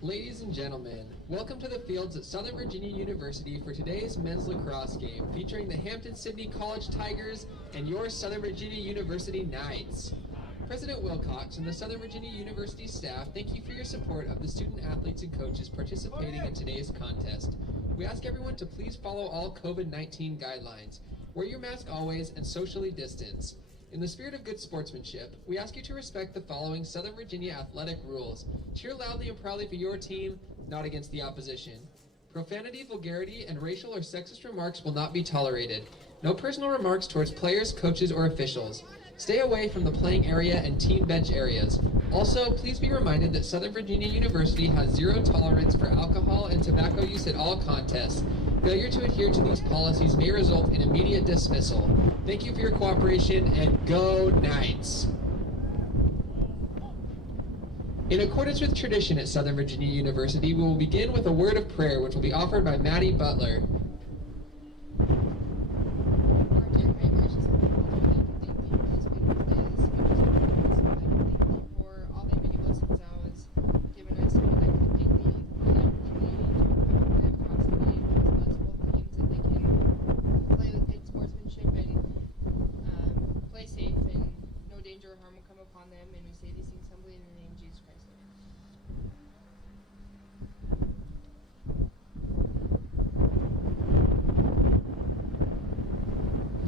Ladies and gentlemen, welcome to the fields at Southern Virginia University for today's men's lacrosse game featuring the Hampden-Sydney College Tigers and your Southern Virginia University Knights. President Wilcox and the Southern Virginia University staff thank you for your support of the student athletes and coaches participating in today's contest. We ask everyone to please follow all COVID-19 guidelines. Wear your mask always and socially distance. In the spirit of good sportsmanship, we ask you to respect the following Southern Virginia athletic rules. Cheer loudly and proudly for your team, not against the opposition. Profanity, vulgarity, and racial or sexist remarks will not be tolerated. No personal remarks towards players, coaches, or officials. Stay away from the playing area and team bench areas. Also, please be reminded that Southern Virginia University has zero tolerance for alcohol and tobacco use at all contests. Failure to adhere to these policies may result in immediate dismissal. Thank you for your cooperation, and go Knights! In accordance with tradition at Southern Virginia University, we will begin with a word of prayer, which will be offered by Maddie Butler.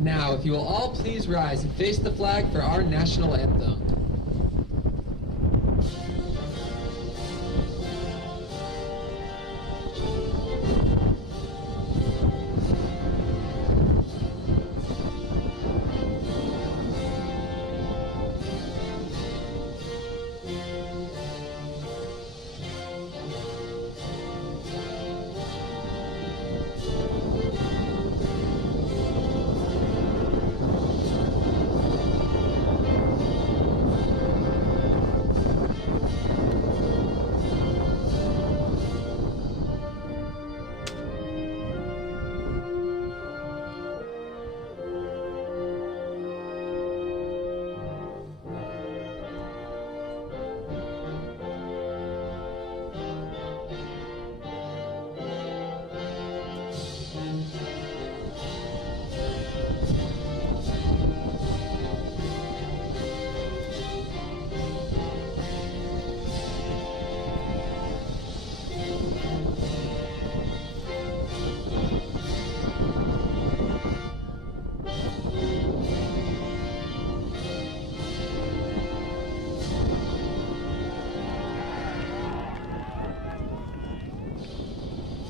Now, if you will all please rise and face the flag for our national anthem.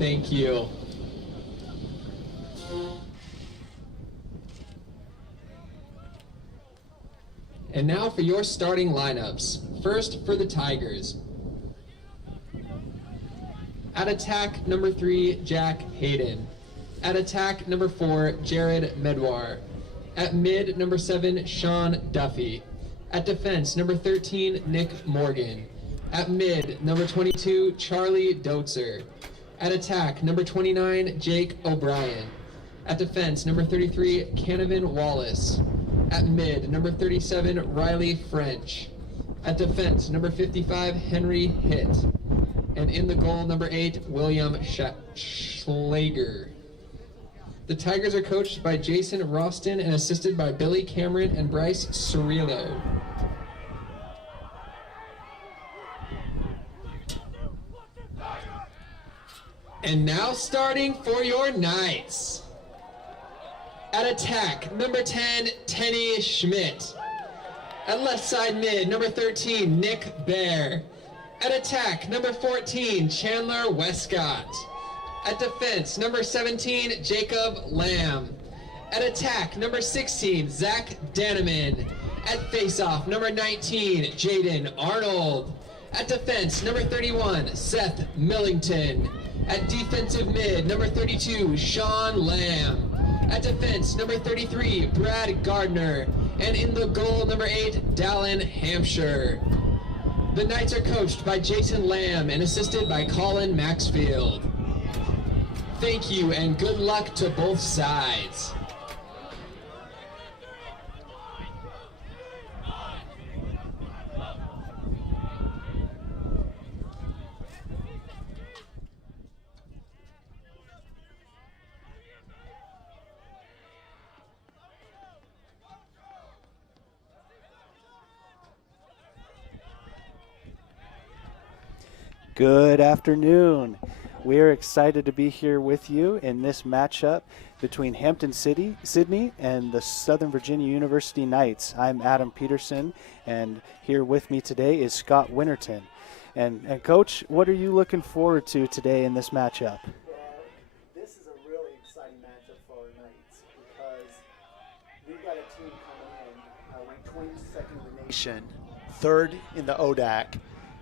Thank you. And now for your starting lineups. First for the Tigers. At attack, number 3, Jack Hayden. At attack, number 4, Jared Medwar. At mid, number 7, Sean Duffy. At defense, number 13, Nick Morgan. At mid, number 22, Charlie Dotzer. At attack, number 29, Jake O'Brien. At defense, number 33, Canavan Wallace. At mid, number 37, Riley French. At defense, number 55, Henry Hitt. And in the goal, number 8, William Schlager. The Tigers are coached by Jason Roston and assisted by Billy Cameron and Bryce Cirillo. And now starting for your Knights. At attack, number 10, Tenny Schmidt. At left side mid, number 13, Nick Bear. At attack, number 14, Chandler Westcott. At defense, number 17, Jacob Lamb. At attack, number 16, Zach Daneman. At faceoff, number 19, Jaden Arnold. At defense, number 31, Seth Millington. At defensive mid, number 32, Sean Lamb. At defense, number 33, Brad Gardner. And in the goal, number 8, Dallin Hampshire. The Knights are coached by Jason Lamb and assisted by Colin Maxfield. Thank you and good luck to both sides. Good afternoon. We're excited to be here with you in this matchup between Hampden Sydney, and the Southern Virginia University Knights. I'm Adam Peterson, and here with me today is Scott Winterton. And Coach, what are you looking forward to today in this matchup? This is a really exciting matchup for our Knights because we've got a team coming in ranked 22nd in the nation, third in the ODAC,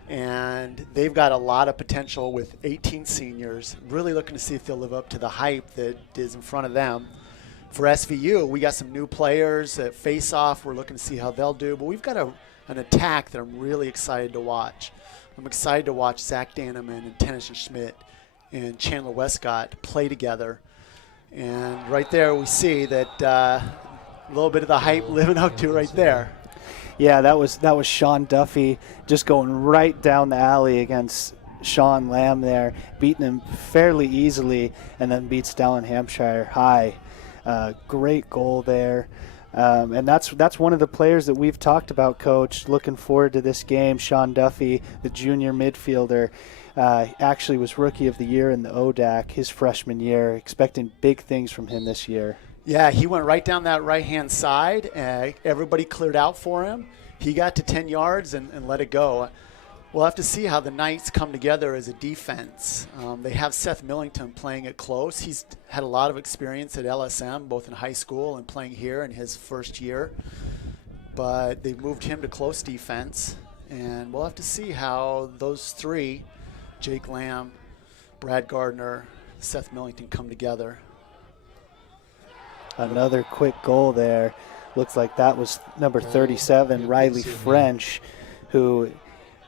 and they've got a lot of potential with 18 seniors. Really looking to see if they'll live up to the hype that is in front of them. For SVU, we got some new players at faceoff. We're looking to see how they'll do, but we've got an attack that I'm really excited to watch. I'm excited to watch Zach Danneman and Tennyson Schmidt and Chandler Westcott play together. And right there we see that a little bit of the hype living up to right there. Yeah, that was Sean Duffy just going right down the alley against Sean Lamb there, beating him fairly easily, and then beats Dallin Hampshire High. Great goal there. And that's one of the players that we've talked about, Coach. Looking forward to this game. Sean Duffy, the junior midfielder, actually was Rookie of the Year in the ODAC his freshman year. Expecting big things from him this year. Yeah, he went right down that right-hand side. Everybody cleared out for him. He got to 10 yards and let it go. We'll have to see how the Knights come together as a defense. They have Seth Millington playing it close. He's had a lot of experience at LSM, both in high school and playing here in his first year. But they've moved him to close defense. And we'll have to see how those three, Jake Lamb, Brad Gardner, Seth Millington, come together. Another quick goal there. Looks like that was number 37, Riley French, who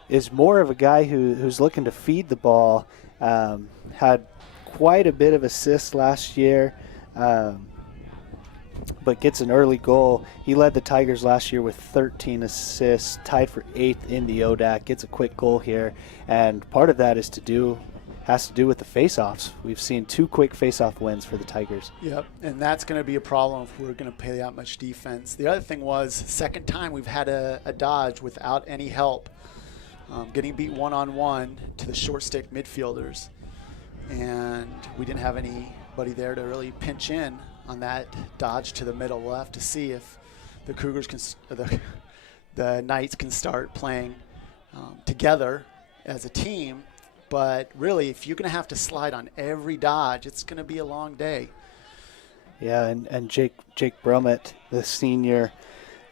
is more of a guy who's looking to feed the ball. Had quite a bit of assists last year, but gets an early goal. He led the Tigers last year with 13 assists, tied for 8th in the ODAC. Gets a quick goal here, and part of that has to do with the face-offs. We've seen 2 quick face-off wins for the Tigers. Yep, and that's going to be a problem if we're going to play that much defense. The other thing was, second time we've had a dodge without any help, getting beat one-on-one to the short stick midfielders, and we didn't have anybody there to really pinch in on that dodge to the middle. We'll have to see if the Cougars can, the Knights can start playing together as a team. But really, if you're going to have to slide on every dodge, it's going to be a long day. Yeah, and Jake Brummett, the senior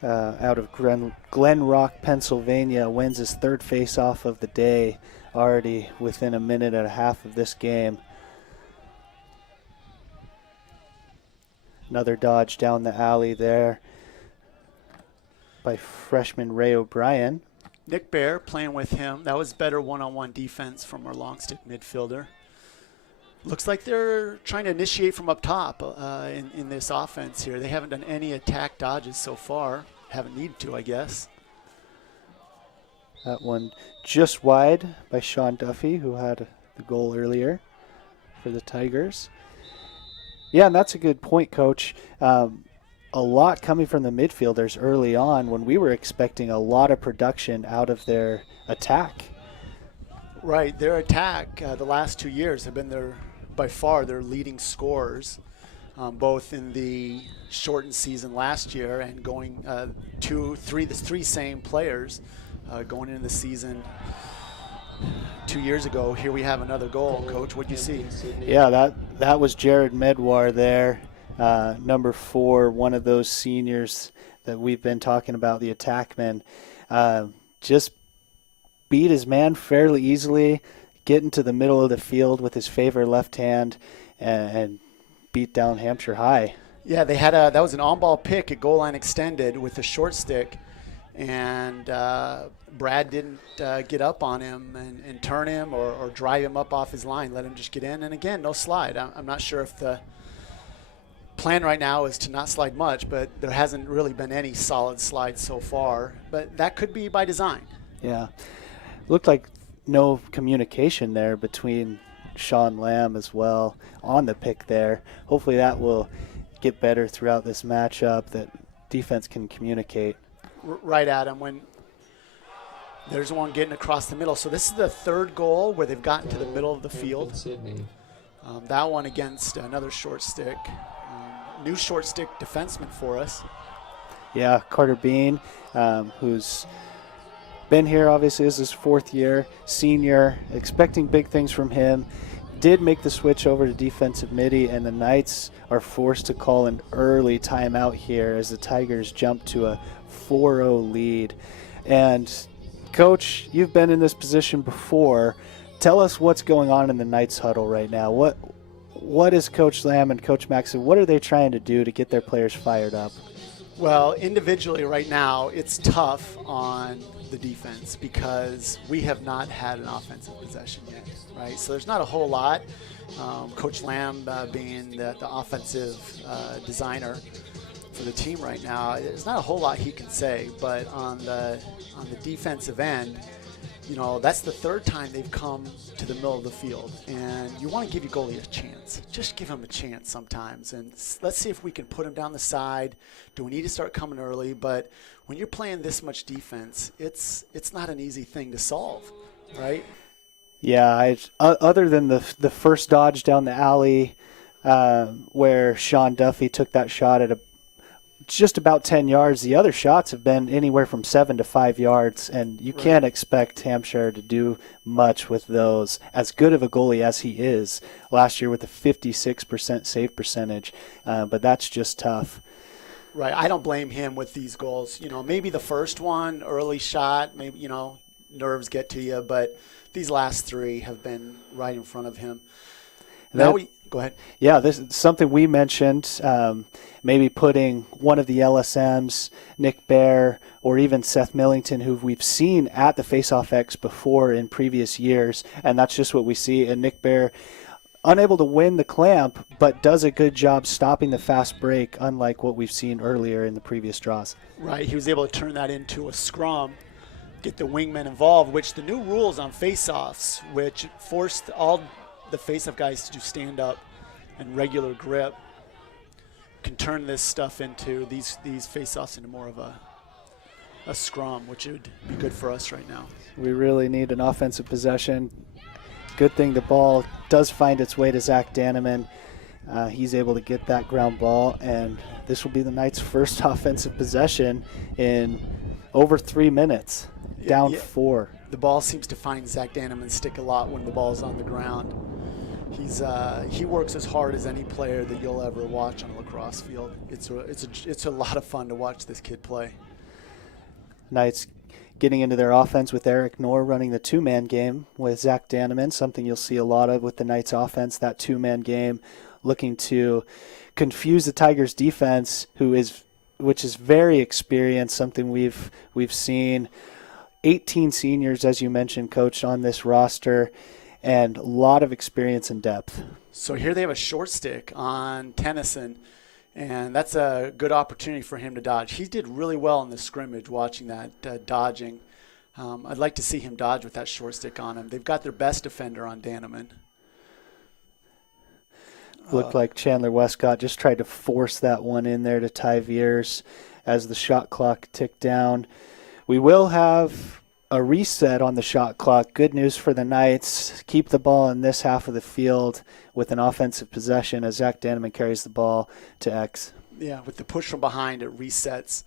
out of Glen Rock, Pennsylvania, wins his 3rd face-off of the day, already within a minute and a half of this game. Another dodge down the alley there by freshman Ray O'Brien. Nick Bear playing with him. That was better one-on-one defense from our long stick midfielder. Looks like they're trying to initiate from up top in this offense here. They haven't done any attack dodges so far. Haven't needed to, I guess. That one just wide by Sean Duffy, who had the goal earlier for the Tigers. Yeah, and that's a good point, Coach. A lot coming from the midfielders early on when we were expecting a lot of production out of their attack. Right, their attack the last 2 years have been by far their leading scorers, both in the shortened season last year and going the 3 same players going into the season 2 years ago. Here we have another goal. Coach, what'd you see? Yeah, that was Jared Medwar there. Number 4, one of those seniors that we've been talking about, the attackman, just beat his man fairly easily, get into the middle of the field with his favorite left hand, and beat down Hampshire High. Yeah, that was an on-ball pick at goal line extended with a short stick, and Brad didn't get up on him and turn him or drive him up off his line, let him just get in. And again, no slide. I'm not sure if the plan right now is to not slide much, but there hasn't really been any solid slides so far. But that could be by design. Yeah. Looked like no communication there between Sean Lamb as well on the pick there. Hopefully that will get better throughout this matchup, that defense can communicate. Right, Adam. When There's one getting across the middle. So this is the third goal where they've gotten to the middle of the field. Sydney. That one against another short stick. New short stick defenseman for us. Yeah, Carter Bean, who's been here, obviously, this is his 4th year, senior, expecting big things from him. Did make the switch over to defensive midi, and the Knights are forced to call an early timeout here as the Tigers jump to a 4-0 lead. And, Coach, you've been in this position before. Tell us what's going on in the Knights huddle right now. What is Coach Lamb and Coach Maxson, what are they trying to do to get their players fired up? Well, individually right now, it's tough on the defense because we have not had an offensive possession yet, right? So there's not a whole lot. Coach Lamb being the offensive designer for the team right now, there's not a whole lot he can say. But on the defensive end, you know, that's the 3rd time they've come to the middle of the field. And you want to give your goalie a chance. Just give him a chance sometimes. And let's see if we can put him down the side. Do we need to start coming early? But when you're playing this much defense, it's not an easy thing to solve, right? Yeah, other than the first dodge down the alley where Sean Duffy took that shot at just about 10 yards. The other shots have been anywhere from 7 to 5 yards, and you can't expect Hampshire to do much with those. As good of a goalie as he is last year with a 56% save percentage, but that's just tough. Right. I don't blame him with these goals. You know, maybe the first one, early shot, maybe, you know, nerves get to you, but these last 3 have been right in front of him. Go ahead. Yeah, this is something we mentioned, maybe putting one of the LSMs, Nick Bear, or even Seth Millington, who we've seen at the Faceoff X before in previous years, and that's just what we see. And Nick Bear, unable to win the clamp, but does a good job stopping the fast break, unlike what we've seen earlier in the previous draws. Right, he was able to turn that into a scrum, get the wingmen involved, which the new rules on faceoffs, which forced all the faceoff guys to stand up and regular grip, can turn this stuff into these faceoffs into more of a scrum, which would be good for us right now. We really need an offensive possession. Good thing the ball does find its way to Zach Danneman. He's able to get that ground ball, and this will be the Knights' first offensive possession in over 3 minutes, down 4. The ball seems to find Zach Danneman's stick a lot when the ball's on the ground. He works as hard as any player that you'll ever watch on a lacrosse field. It's a lot of fun to watch this kid play. Knights getting into their offense with Eric Knorr running the 2-man game with Zach Danneman, something you'll see a lot of with the Knights offense, that 2-man game, looking to confuse the Tigers defense, which is very experienced, something we've seen. 18 seniors, as you mentioned, Coach, on this roster, and a lot of experience and depth. So here they have a short stick on Tennyson, and that's a good opportunity for him to dodge. He did really well in the scrimmage watching that dodging. I'd like to see him dodge with that short stick on him. They've got their best defender on Danneman. Looked like Chandler Westcott just tried to force that one in there to tie Veers as the shot clock ticked down. We will have a reset on the shot clock. Good news for the Knights. Keep the ball in this half of the field with an offensive possession as Zach Danneman carries the ball to X. Yeah, with the push from behind, it resets.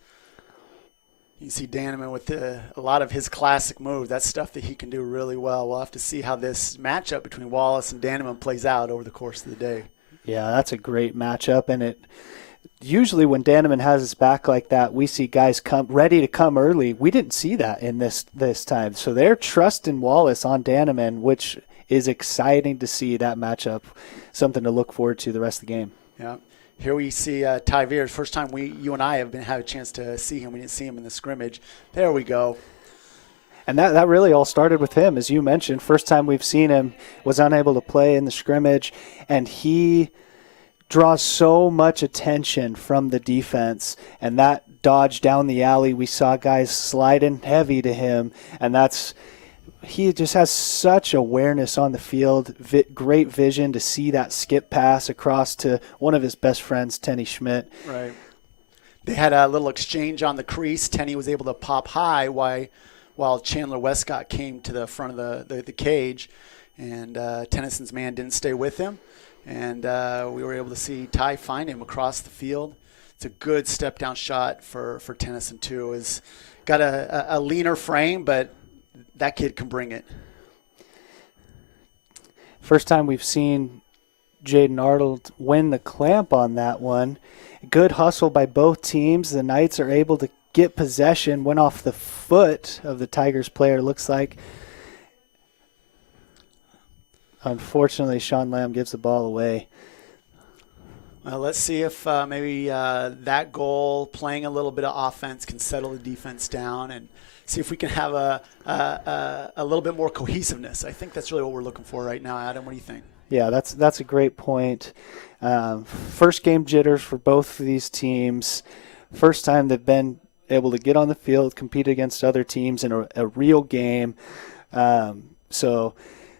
You see Danneman with a lot of his classic moves. That's stuff that he can do really well. We'll have to see how this matchup between Wallace and Danneman plays out over the course of the day. Yeah, that's a great matchup, and it usually when Danneman has his back like that, we see guys come ready to come early. We didn't see that in this time. So they're trusting Wallace on Danneman, which is exciting to see that matchup. Something to look forward to the rest of the game. Yeah. Here we see Ty Veers. First time you and I have had a chance to see him. We didn't see him in the scrimmage. There we go. And that really all started with him, as you mentioned. First time we've seen him, was unable to play in the scrimmage, and he draws so much attention from the defense. And that dodge down the alley, we saw guys sliding heavy to him, and he just has such awareness on the field, great vision to see that skip pass across to one of his best friends, Tenny Schmidt. Right. They had a little exchange on the crease. Tenny was able to pop high while while Chandler Westcott came to the front of the cage, and Tennyson's man didn't stay with him, and we were able to see Ty find him across the field. It's a good step-down shot for Tennyson, too. He's got a leaner frame, but that kid can bring it. First time we've seen Jaden Arnold win the clamp on that one. Good hustle by both teams. The Knights are able to get possession. Went off the foot of the Tigers player, looks like. Unfortunately, Sean Lamb gives the ball away. Well, let's see if maybe that goal, playing a little bit of offense, can settle the defense down and see if we can have a little bit more cohesiveness. I think that's really what we're looking for right now. Adam, what do you think? Yeah, that's a great point. First game jitters for both of these teams. First time they've been able to get on the field, compete against other teams in a real game. So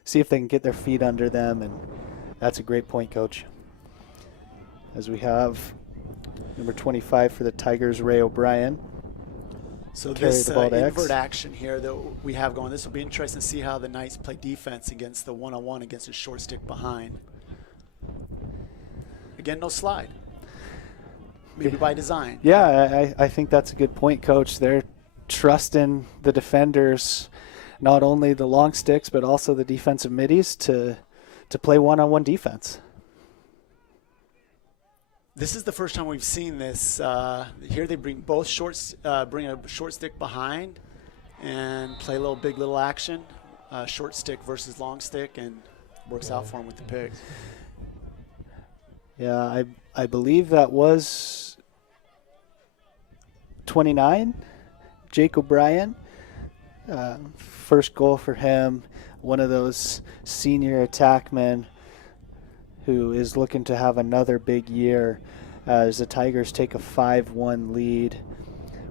see if they can get their feet under them, and that's a great point, Coach. As we have number 25 for the Tigers, Ray O'Brien. So this invert action here that we have going, this will be interesting to see how the Knights play defense against the one-on-one against a short stick behind. Again, no slide. Maybe by design. Yeah, I think that's a good point, Coach. They're trusting the defenders, not only the long sticks, but also the defensive middies to play one-on-one defense. This is the first time we've seen this. Here they bring both bring a short stick behind and play a little action, short stick versus long stick, and works out for them with the pigs. Yeah, I believe that was 29, Jake O'Brien. First goal for him, one of those senior attackmen who is looking to have another big year as the Tigers take a 5-1 lead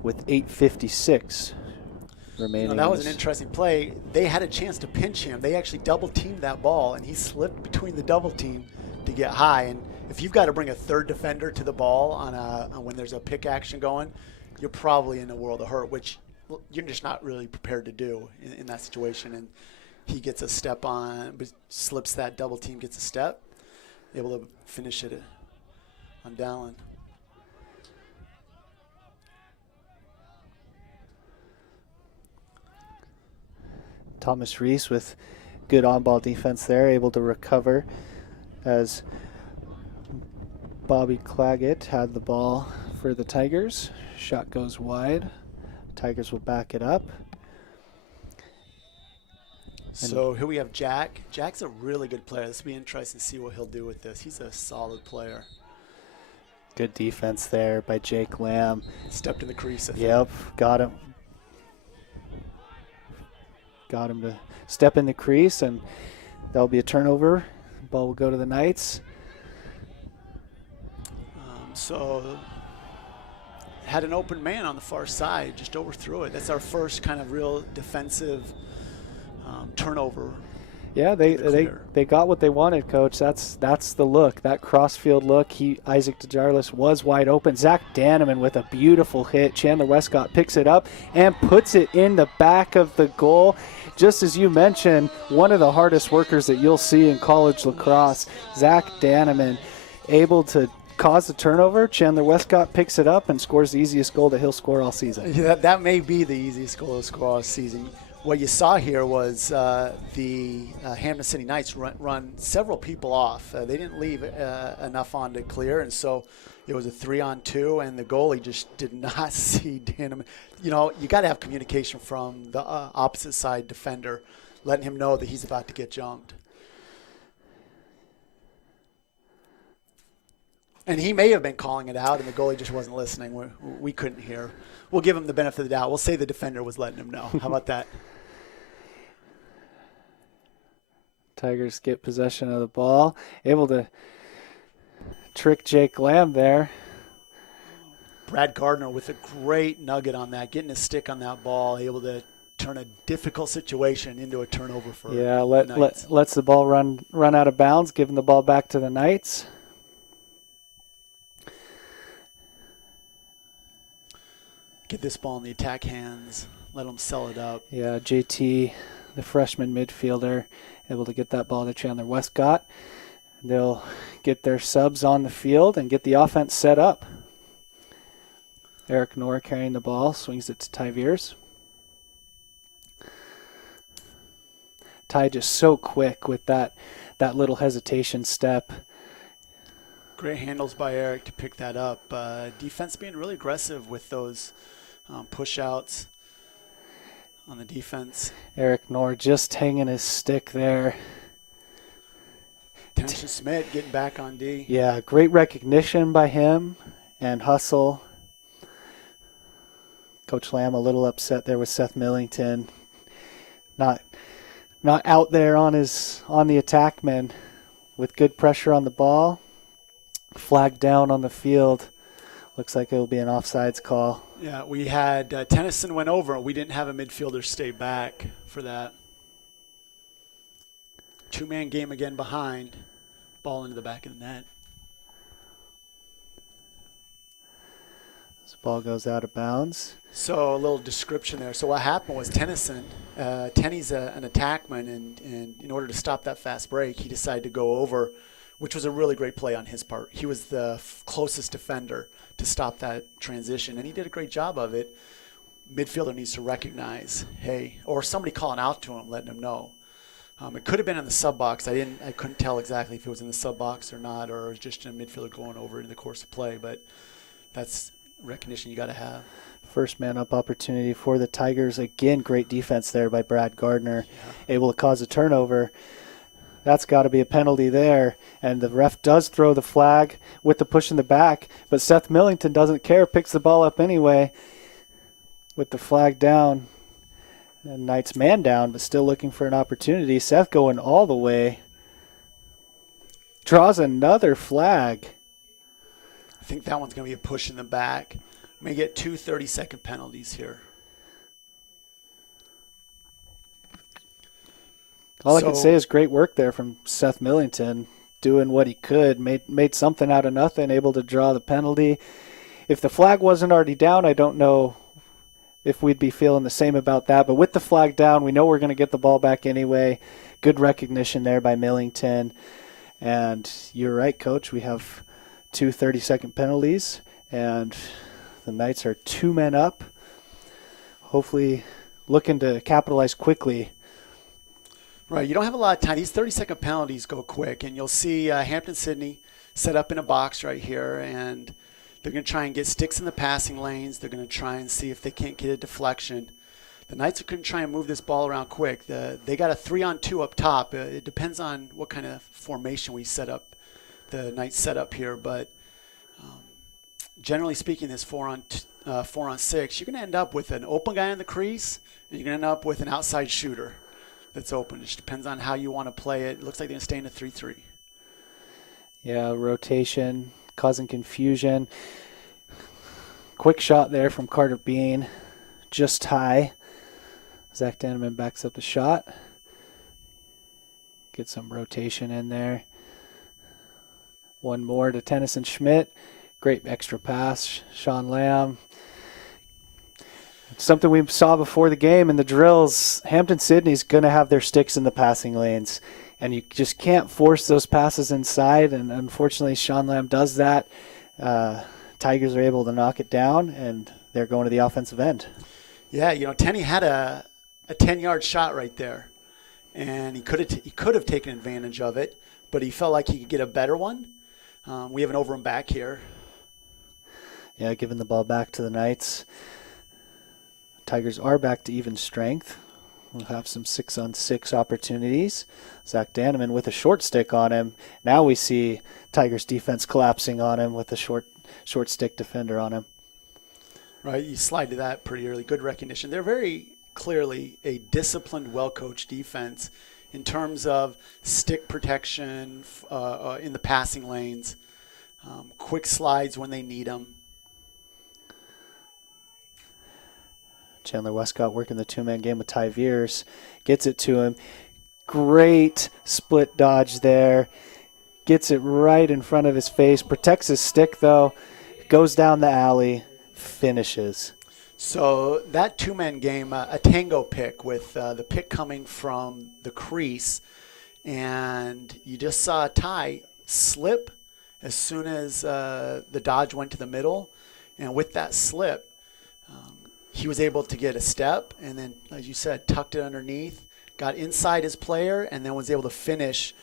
with 8:56 remaining. That was an interesting play. They had a chance to pinch him. They actually double-teamed that ball, and he slipped between the double team to get high. And if you've got to bring a third defender to the ball when there's a pick action going, you're probably in a world of hurt, which you're just not really prepared to do in that situation. And he gets a step on, but slips that double team, gets a step. Able to finish it on Dallin. Thomas Reese with good on-ball defense there, able to recover as Bobby Claggett had the ball for the Tigers. Shot goes wide. Tigers will back it up. So here we have Jack. Jack's a really good player. This will be interesting to see what he'll do with this. He's a solid player. Good defense there by Jake Lamb. Stepped in the crease, I think. Yep, got him. Got him to step in the crease, and that'll be a turnover. Ball will go to the Knights. So had an open man on the far side, just overthrew it. That's our first kind of real defensive turnover. Yeah, they got what they wanted, Coach. That's the look, that crossfield look. Isaac DeJarlis was wide open. Zach Danneman with a beautiful hit. Chandler Westcott picks it up and puts it in the back of the goal. Just as you mentioned, one of the hardest workers that you'll see in college lacrosse, Zach Danneman, able to cause the turnover. Chandler Westcott picks it up and scores the easiest goal that he'll score all season. Yeah, that may be the easiest goal to score all season. What you saw here was the Hampden City Knights run several people off. They didn't leave enough on to clear, and so it was a 3-on-2, and the goalie just did not see Danneman. You know, you got to have communication from the opposite side defender, letting him know that he's about to get jumped. And he may have been calling it out, and the goalie just wasn't listening. We couldn't hear. We'll give him the benefit of the doubt. We'll say the defender was letting him know. How about that? Tigers get possession of the ball. Able to trick Jake Lamb there. Brad Gardner with a great nugget on that, getting a stick on that ball, able to turn a difficult situation into a turnover for the Knights. Lets the ball run out of bounds, giving the ball back to the Knights. Get this ball in the attack hands. let them sell it up. Yeah, JT, the freshman midfielder, able to get that ball to Chandler Westcott. They'll get their subs on the field and get the offense set up. Eric Knorr carrying the ball, swings it to Ty Veers. Ty just so quick with that little hesitation step. Great handles by Eric to pick that up. Defense being really aggressive with those push-outs on the defense. Eric Knorr just hanging his stick there. Tennyson Schmidt getting back on D. Yeah, great recognition by him and hustle. Coach Lamb a little upset there with Seth Millington. Not out there on the attackman with good pressure on the ball. Flag down on the field. Looks like it will be an offsides call. Yeah, we had Tennyson went over. We didn't have a midfielder stay back for that. Two-man game again behind. Ball into the back of the net. This ball goes out of bounds. So a little description there. So what happened was Tenny's an attackman, and in order to stop that fast break, he decided to go over, which was a really great play on his part. He was the closest defender to stop that transition, and he did a great job of it. Midfielder needs to recognize, hey, or somebody calling out to him, letting him know. It could have been in the sub box. I couldn't tell exactly if it was in the sub box or not, or it was just a midfielder going over in the course of play. But that's recognition you got to have. First man up opportunity for the Tigers. Again, great defense there by Brad Gardner, able to cause a turnover. That's got to be a penalty there. And the ref does throw the flag with the push in the back, but Seth Millington doesn't care, picks the ball up anyway with the flag down. And Knight's man down, but still looking for an opportunity. Seth going all the way. Draws another flag. I think that one's going to be a push in the back. May get 2 30-second penalties here. All I can say is great work there from Seth Millington, doing what he could, made something out of nothing, able to draw the penalty. If the flag wasn't already down, I don't know if we'd be feeling the same about that. But with the flag down, we know we're going to get the ball back anyway. Good recognition there by Millington. And you're right, Coach. We have 2 30-second penalties, and the Knights are 2 men up. Hopefully looking to capitalize quickly. Right, you don't have a lot of time. These 30-second penalties go quick, and you'll see Hampden Sydney set up in a box right here, and they're going to try and get sticks in the passing lanes. They're going to try and see if they can't get a deflection. The Knights are going to try and move this ball around quick. They got a 3-on-2 up top. It depends on what kind of formation we set up, the Knights set up here, but generally speaking, this 4-on-6, you're going to end up with an open guy in the crease, and you're going to end up with an outside shooter that's open. It just depends on how you want to play it. It looks like they're going to stay in a 3-3. Yeah, rotation, causing confusion. Quick shot there from Carter Bean, just high. Zach Danneman backs up the shot. Get some rotation in there. One more to Tennyson Schmidt. Great extra pass, Sean Lamb. Something we saw before the game in the drills, Hampden Sydney's going to have their sticks in the passing lanes, and you just can't force those passes inside, and unfortunately Sean Lamb does that. Tigers are able to knock it down, and they're going to the offensive end. Yeah, Tenny had a 10-yard shot right there, and he could have taken advantage of it, but he felt like he could get a better one. We have an over and back here. Yeah, giving the ball back to the Knights. Tigers are back to even strength. We'll have some 6-on-6 opportunities. Zach Danneman with a short stick on him. Now we see Tigers defense collapsing on him with a short stick defender on him. Right, you slide to that pretty early. Good recognition. They're very clearly a disciplined, well-coached defense in terms of stick protection in the passing lanes, quick slides when they need them. Chandler Westcott working the 2-man game with Ty Veers. Gets it to him. Great split dodge there. Gets it right in front of his face. Protects his stick, though. Goes down the alley. Finishes. So that two-man game, a tango pick with the pick coming from the crease, and you just saw Ty slip as soon as the dodge went to the middle, and with that slip, he was able to get a step, and then, as you said, tucked it underneath, got inside his player, and then was able to finish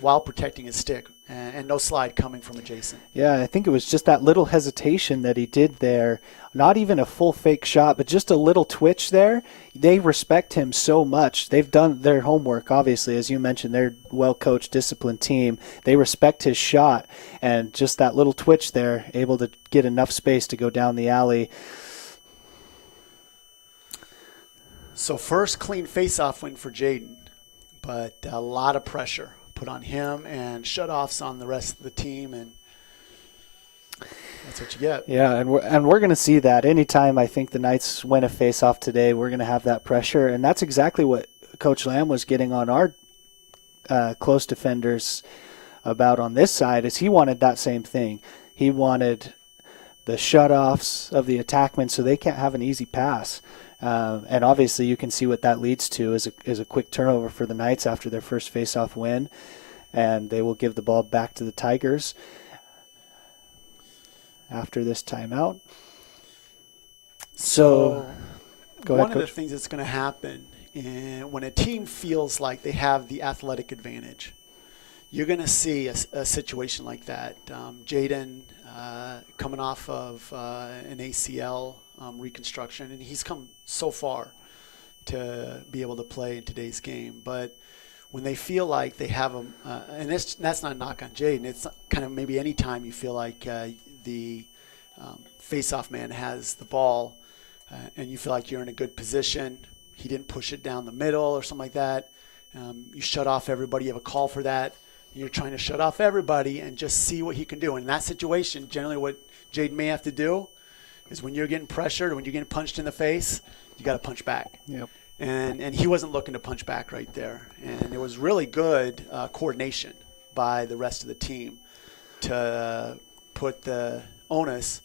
while protecting his stick, and no slide coming from adjacent. Yeah, I think it was just that little hesitation that he did there. Not even a full fake shot, but just a little twitch there. They respect him so much. They've done their homework, obviously. As you mentioned, they're a well-coached, disciplined team. They respect his shot, and just that little twitch there, able to get enough space to go down the alley. So first clean face-off win for Jaden, but a lot of pressure put on him and shutoffs on the rest of the team, and that's what you get. Yeah, and we're going to see that anytime I think the Knights win a face-off today. We're going to have that pressure, and that's exactly what Coach Lamb was getting on our close defenders about on this side. Is he wanted that same thing. He wanted the shutoffs of the attackmen so they can't have an easy pass. And obviously you can see what that leads to is a quick turnover for the Knights after their first face-off win, and they will give the ball back to the Tigers after this timeout. So go ahead, one of the Coach. things that's going to happen when a team feels like they have the athletic advantage, you're going to see a situation like that. Jaden coming off of an ACL reconstruction, and he's come so far to be able to play in today's game. But when they feel like they have them, and that's not a knock on Jaden, it's kind of maybe any time you feel like the face-off man has the ball and you feel like you're in a good position, he didn't push it down the middle or something like that, you shut off everybody, you have a call for that, you're trying to shut off everybody and just see what he can do. In that situation, generally what Jaden may have to do is when you're getting pressured or when you're getting punched in the face, you got to punch back. Yep. And he wasn't looking to punch back right there. And it was really good coordination by the rest of the team to put the onus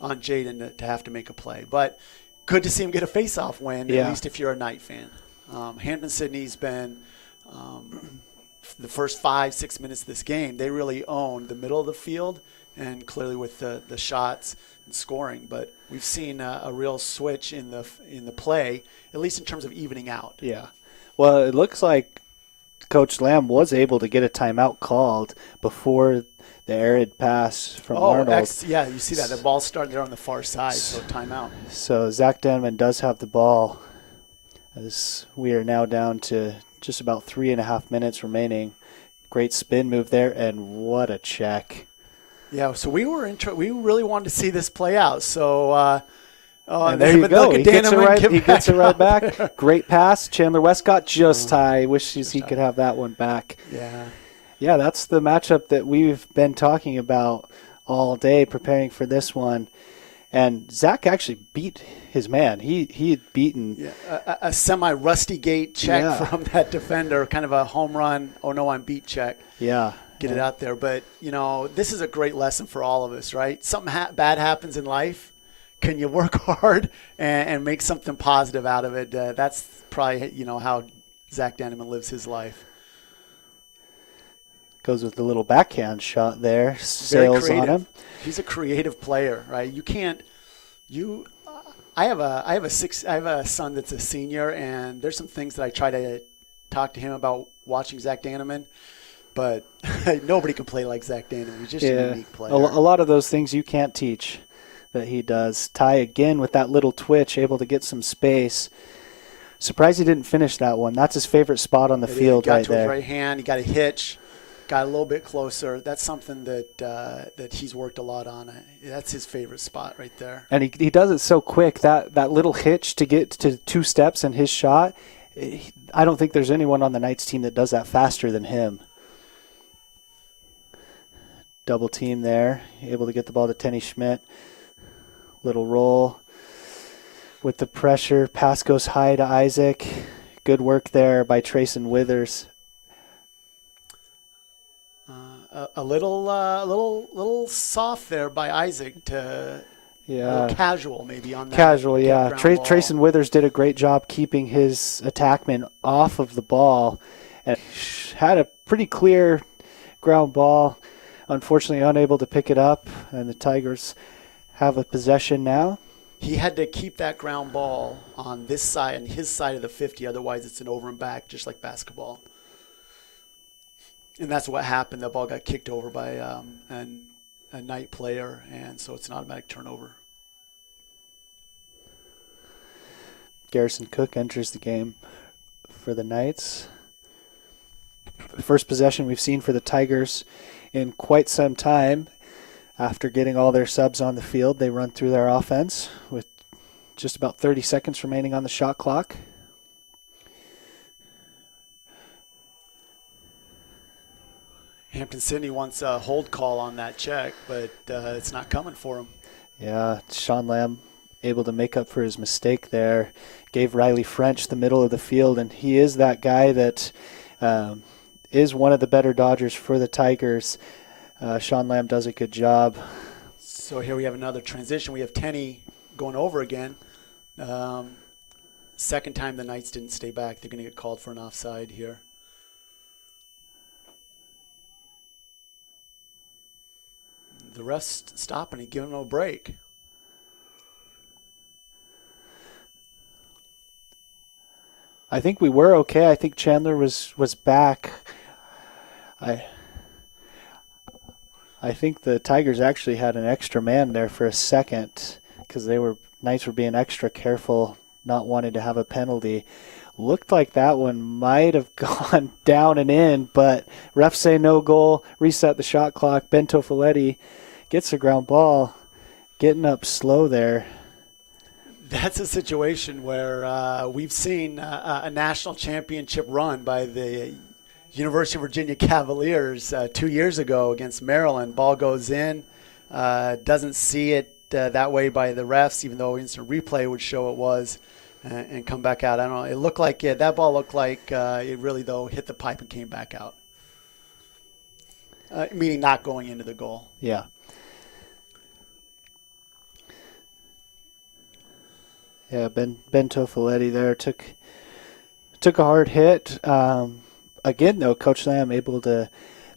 on Jaden to have to make a play. But good to see him get a face-off win, at least if you're a Knight fan. Hampden Sydney's been the first 5-6 minutes of this game, they really owned the middle of the field, and clearly with the shots and scoring. But we've seen a real switch in the play, at least in terms of evening out. Yeah. Well, it looks like Coach Lamb was able to get a timeout called before the arid pass from Arnold. Yeah, you see that. The ball started there on the far side, so timeout. So Zach Denman does have the ball as we are now down to just about 3.5 minutes remaining. Great spin move there, and what a check. Yeah, so we really wanted to see this play out. So and there you go. He gets it right back. There. Great pass. Chandler Westcott just high. Wishes he could have that one back. Yeah. Yeah, that's the matchup that we've been talking about all day preparing for this one. And Zach actually beat his man. He had beaten a semi-rusty gate check from that defender, kind of a home run, oh no, I'm beat check. Yeah. Get it out there. But, this is a great lesson for all of us, right? Something bad happens in life. Can you work hard and make something positive out of it? That's probably, how Zach Denman lives his life. Goes with the little backhand shot there. Sails on him. He's a creative player, right? I have a son that's a senior, and there's some things that I try to talk to him about watching Zach Denman, but nobody can play like Zach Denman. He's just a unique player. A lot of those things you can't teach that he does. Ty again with that little twitch, able to get some space. Surprised he didn't finish that one. That's his favorite spot on the field right there. Got to his right hand. He got a hitch. Got a little bit closer. That's something that he's worked a lot on. That's his favorite spot right there. And he does it so quick. That little hitch to get to 2 steps in his shot, I don't think there's anyone on the Knights team that does that faster than him. Double team there. Able to get the ball to Tenny Schmidt. Little roll with the pressure. Pass goes high to Isaac. Good work there by Trayson Withers. A little soft there by Isaac to Yeah. Casual maybe on that. Casual, yeah. ground ball. Trayson Withers did a great job keeping his attackman off of the ball and had a pretty clear ground ball. Unfortunately, unable to pick it up, and the Tigers have a possession now. He had to keep that ground ball on this side and his side of the 50. Otherwise, it's an over and back, just like basketball. And that's what happened. The ball got kicked over by a Knight player, and so it's an automatic turnover. Garrison Cook enters the game for the Knights. The first possession we've seen for the Tigers in quite some time. After getting all their subs on the field, they run through their offense with just about 30 seconds remaining on the shot clock. Hampden Sydney wants a hold call on that check, but it's not coming for him. Yeah, Sean Lamb able to make up for his mistake there. Gave Riley French the middle of the field, and he is that guy that is one of the better Dodgers for the Tigers. Sean Lamb does a good job. So here we have another transition. We have Tenney going over again. Second time the Knights didn't stay back. They're going to get called for an offside here. The ref's stopping and giving him a break. I think we were okay. I think Chandler was back. I think the Tigers actually had an extra man there for a second because Knights were being extra careful, not wanting to have a penalty. Looked like that one might have gone down and in, but refs say no goal, reset the shot clock. Ben Tofoletti gets a ground ball, getting up slow there. That's a situation where we've seen a national championship run by the University of Virginia Cavaliers 2 years ago against Maryland. Ball goes in, doesn't see it that way by the refs, even though instant replay would show it was, and come back out. I don't know. It looked like that ball looked like it really, though, hit the pipe and came back out, meaning not going into the goal. Yeah. Yeah, Ben Tofoletti there took a hard hit. Again, though, Coach Lamb able to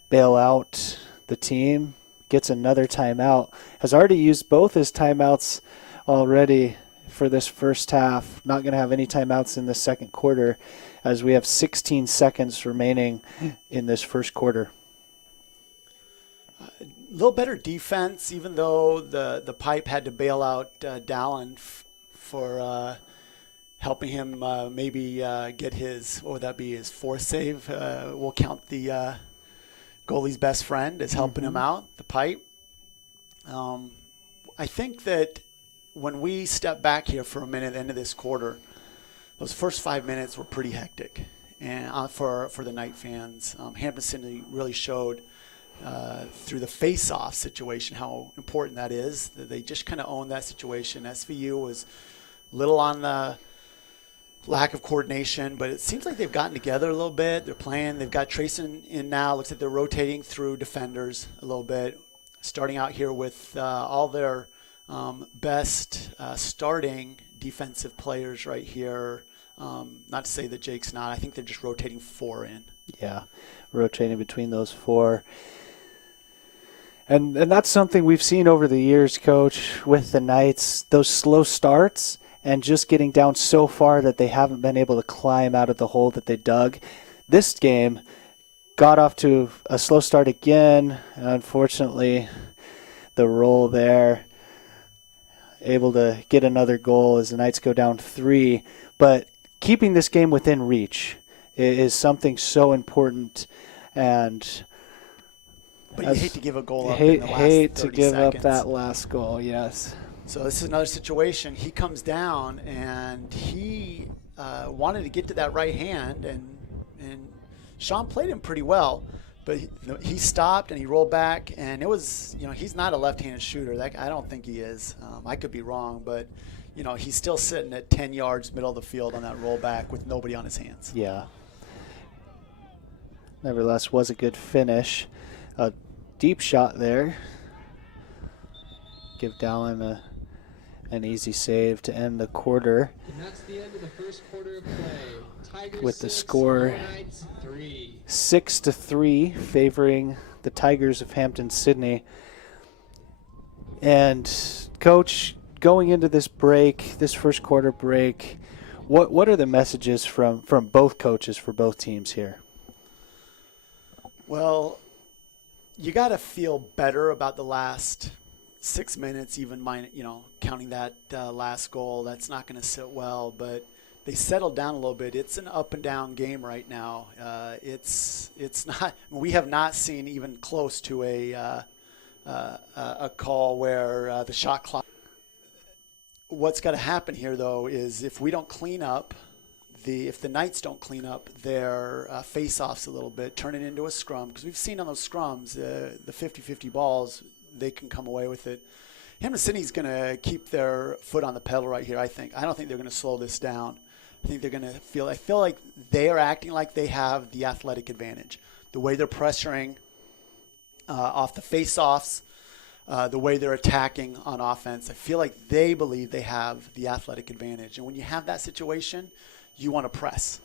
bail out the team, gets another timeout, has already used both his timeouts already for this first half. Not going to have any timeouts in the second quarter as we have 16 seconds remaining in this first quarter. A little better defense, even though the pipe had to bail out Dallin for helping him maybe get his, what would that be, his fourth save. We'll count the goalie's best friend as helping him out, the pipe. I think that when we step back here for a minute at the end of this quarter, those first 5 minutes were pretty hectic and for the Knight fans. Hampden Sydney really showed through the face-off situation how important that is. They just kind of owned that situation. SVU was little on the lack of coordination, but it seems like they've gotten together a little bit. They're playing. They've got Trayson in now. Looks like they're rotating through defenders a little bit, starting out here with all their best starting defensive players right here. Not to say that Jake's not. I think they're just rotating 4 in. Yeah, rotating between those 4. And that's something we've seen over the years, Coach, with the Knights, those slow starts and just getting down so far that they haven't been able to climb out of the hole that they dug. This game got off to a slow start again, and unfortunately the roll there, able to get another goal as the Knights go down 3. But keeping this game within reach is something so important, and but you hate to give a goal up in the last 30 hate to give seconds. Up that last goal, yes. So this is another situation. He comes down, and he wanted to get to that right hand, and Sean played him pretty well, but he stopped and he rolled back, and it was, he's not a left-handed shooter. I don't think he is. I could be wrong, but he's still sitting at 10 yards middle of the field on that rollback with nobody on his hands. Yeah. Nevertheless, was a good finish. A deep shot there. Give Dallin An easy save to end the quarter. And that's the end of the first quarter of play. Tigers With the 6, score your Knights 3. 6-3, favoring the Tigers of Hampden Sydney. And Coach, going into this break, this first quarter break, what are the messages from both coaches for both teams here? Well, you got to feel better about the last 6 minutes, even counting that last goal. That's not going to sit well, but they settled down a little bit. It's an up and down game right now. It's not. We have not seen even close to a call where the shot clock. What's got to happen here, though, is if we don't clean up, if the Knights don't clean up their face-offs a little bit, turn it into a scrum, because we've seen on those scrums, the 50-50 balls, they can come away with it. Hampden Sydney's going to keep their foot on the pedal right here, I think. I don't think they're going to slow this down. I think they're going to I feel like they are acting like they have the athletic advantage. The way they're pressuring off the face-offs, the way they're attacking on offense, I feel like they believe they have the athletic advantage. And when you have that situation, you want to press.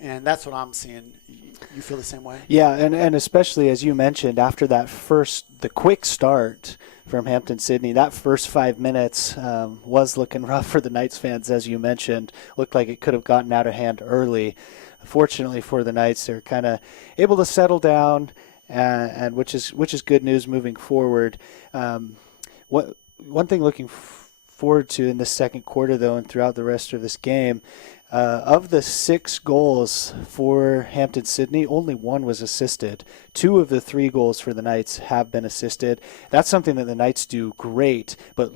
And that's what I'm seeing. You feel the same way? Yeah, and especially as you mentioned, after the quick start from Hampden Sydney, that first 5 minutes was looking rough for the Knights fans, as you mentioned. Looked like it could have gotten out of hand early. Fortunately for the Knights, they're kind of able to settle down, and which is good news moving forward. One thing looking forward to in the second quarter, though, and throughout the rest of this game, of the 6 goals for Hampden Sydney, only 1 was assisted. 2 of the 3 goals for the Knights have been assisted. That's something that the Knights do great, but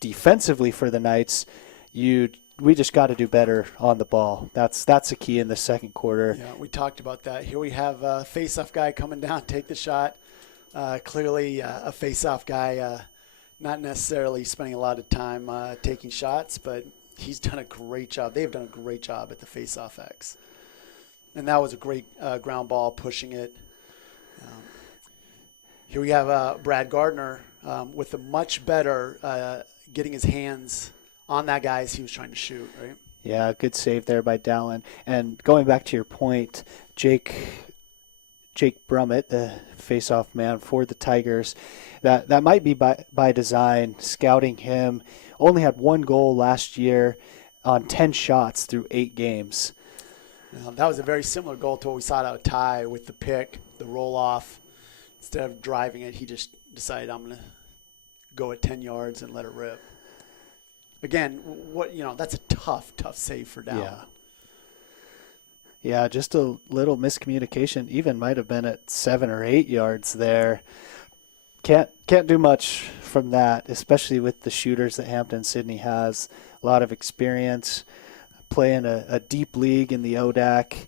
defensively for the Knights, we just got to do better on the ball. That's the key in the second quarter. Yeah, we talked about that. Here we have a face-off guy coming down, take the shot. Clearly a face-off guy, not necessarily spending a lot of time taking shots, but he's done a great job. They've done a great job at the face-off X. And that was a great ground ball, pushing it. Here we have Brad Gardner with a much better getting his hands on that guy as he was trying to shoot, right? Yeah, good save there by Dallin. And going back to your point, Jake Brummett, the face-off man for the Tigers, that might be by design, scouting him. Only had 1 goal last year on 10 shots through 8 games. That was a very similar goal to what we saw out of Ty with the pick, the roll-off. Instead of driving it, he just decided, I'm going to go at 10 yards and let it rip. Again, that's a tough save for Dallin. Yeah, just a little miscommunication. Even might have been at 7 or 8 yards there. Can't do much from that, especially with the shooters that Hampden Sydney has. A lot of experience, playing a deep league in the ODAC.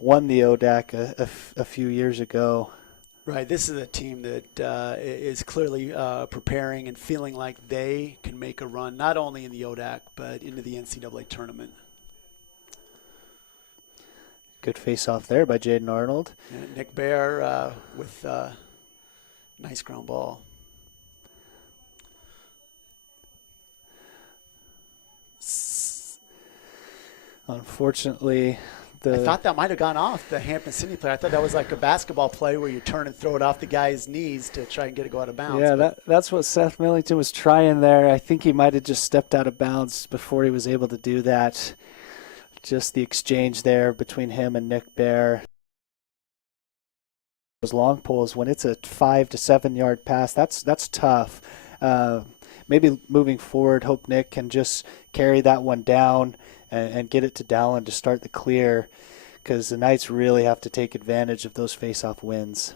Won the ODAC a few years ago. Right, this is a team that is clearly preparing and feeling like they can make a run, not only in the ODAC, but into the NCAA tournament. Good face-off there by Jaden Arnold. And Nick Bear with nice ground ball. Unfortunately, I thought that might have gone off the Hampden Sydney player. I thought that was like a basketball play where you turn and throw it off the guy's knees to try and get it go out of bounds. Yeah, that's what Seth Millington was trying there. I think he might have just stepped out of bounds before he was able to do that. Just the exchange there between him and Nick Bear. Those long pulls, when it's a 5 to 7 yard pass, that's tough. Maybe moving forward, hope Nick can just carry that one down and get it to Dallin to start the clear, because the Knights really have to take advantage of those face-off wins.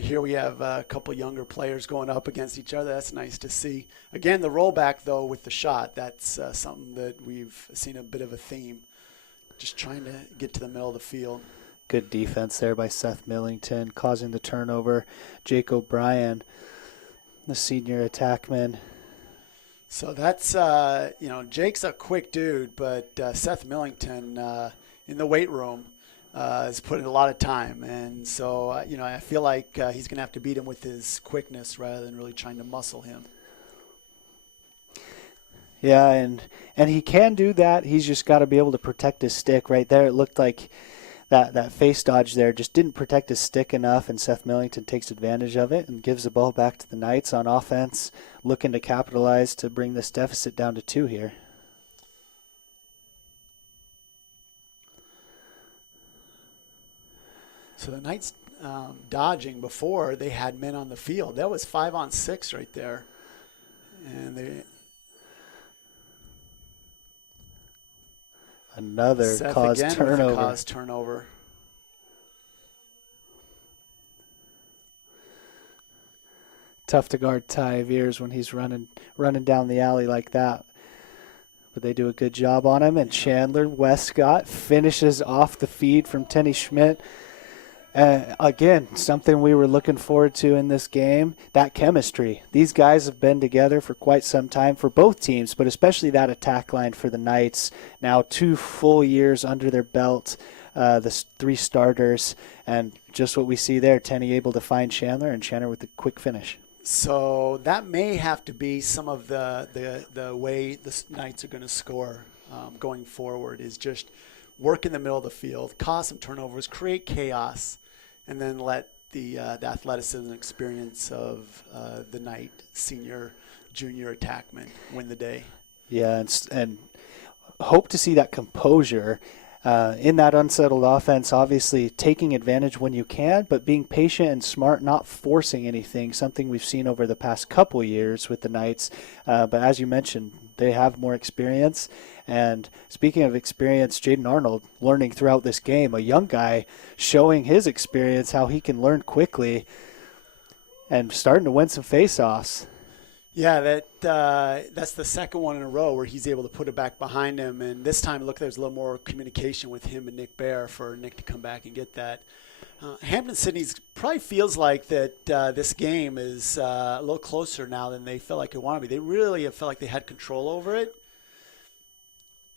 Here we have a couple younger players going up against each other. That's nice to see. Again, the rollback, though, with the shot, that's something that we've seen a bit of a theme, just trying to get to the middle of the field. Good defense there by Seth Millington, causing the turnover. Jake O'Brien, the senior attackman. So that's, Jake's a quick dude, but Seth Millington in the weight room, has put in a lot of time. And so, I feel like he's going to have to beat him with his quickness rather than really trying to muscle him. Yeah, and he can do that. He's just got to be able to protect his stick. Right there, it looked like that face dodge there just didn't protect his stick enough, and Seth Millington takes advantage of it and gives the ball back to the Knights on offense, looking to capitalize to bring this deficit down to 2 here. So the Knights dodging before they had men on the field. That was 5-on-6 right there. And another Seth caused again turnover. With a caused turnover. Tough to guard Ty Veers when he's running down the alley like that. But they do a good job on him, and Chandler Westcott finishes off the feed from Tenny Schmidt. Again, something we were looking forward to in this game, that chemistry. These guys have been together for quite some time for both teams, but especially that attack line for the Knights. Now 2 full years under their belt, the 3 starters, and just what we see there, Tenny able to find Chandler, and Chandler with a quick finish. So that may have to be some of the way the Knights are going to score going forward, is just work in the middle of the field, cause some turnovers, create chaos, and then let the athleticism and experience of the Knight senior, junior attackmen win the day. Yeah, and hope to see that composure in that unsettled offense, obviously taking advantage when you can, but being patient and smart, not forcing anything, something we've seen over the past couple years with the Knights. But as you mentioned, they have more experience. And speaking of experience, Jaden Arnold learning throughout this game, a young guy showing his experience, how he can learn quickly and starting to win some faceoffs. Yeah, that's the second one in a row where he's able to put it back behind him. And this time, look, there's a little more communication with him and Nick Bear for Nick to come back and get that. Hampden Sydney's probably feels like that this game is a little closer now than they felt like it wanted to be. They really have felt like they had control over it.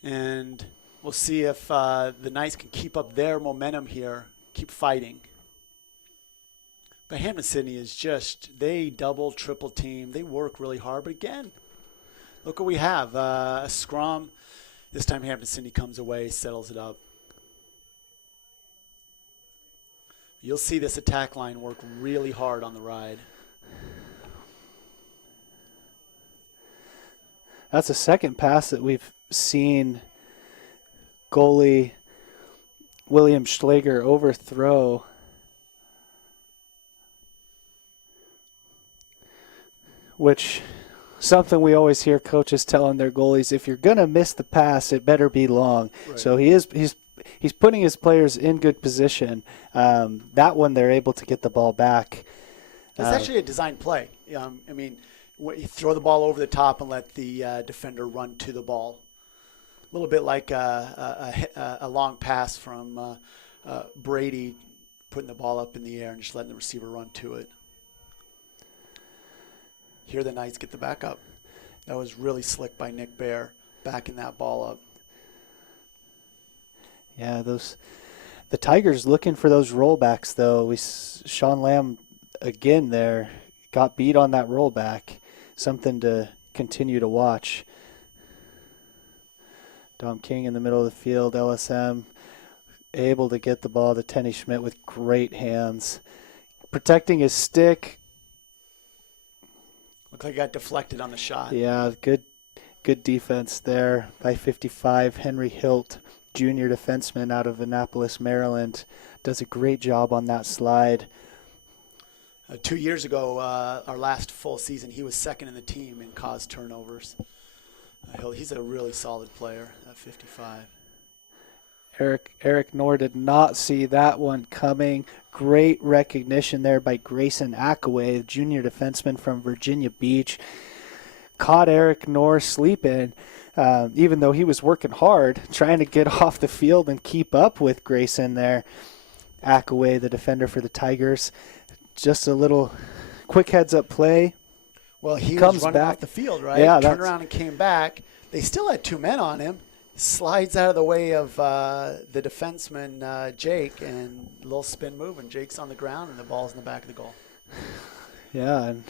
And we'll see if the Knights can keep up their momentum here, keep fighting. But Hampden Sydney is just, they double, triple team. They work really hard. But again, look what we have. A scrum. This time Hampden Sydney comes away, settles it up. You'll see this attack line work really hard on the ride. That's the second pass that we've seen goalie William Schlager overthrow. Which, something we always hear coaches telling their goalies, if you're going to miss the pass, it better be long. Right. So he's putting his players in good position. That one, they're able to get the ball back. It's actually a design play. I mean, you throw the ball over the top and let the defender run to the ball. A little bit like a long pass from Brady, putting the ball up in the air and just letting the receiver run to it. Here the Knights get the backup. That was really slick by Nick Bear, backing that ball up. Yeah, the Tigers looking for those rollbacks though. Sean Lamb again there got beat on that rollback. Something to continue to watch. Dom King in the middle of the field, LSM able to get the ball to Tenny Schmidt with great hands. Protecting his stick. Looked like it got deflected on the shot. Yeah, good defense there by 55. Henry Hilt, junior defenseman out of Annapolis, Maryland, does a great job on that slide. 2 years ago, our last full season, he was second in the team in caused turnovers. He's a really solid player at 55. Eric Knorr did not see that one coming. Great recognition there by Grayson Akaway, junior defenseman from Virginia Beach. Caught Eric Knorr sleeping, even though he was working hard, trying to get off the field and keep up with Grayson there. Akaway, the defender for the Tigers. Just a little quick heads-up play. Well, he comes was running back off the field, right? Yeah, Turned around and came back. They still had 2 men on him. Slides out of the way of the defenseman, Jake, and a little spin move, and Jake's on the ground, and the ball's in the back of the goal. Yeah, and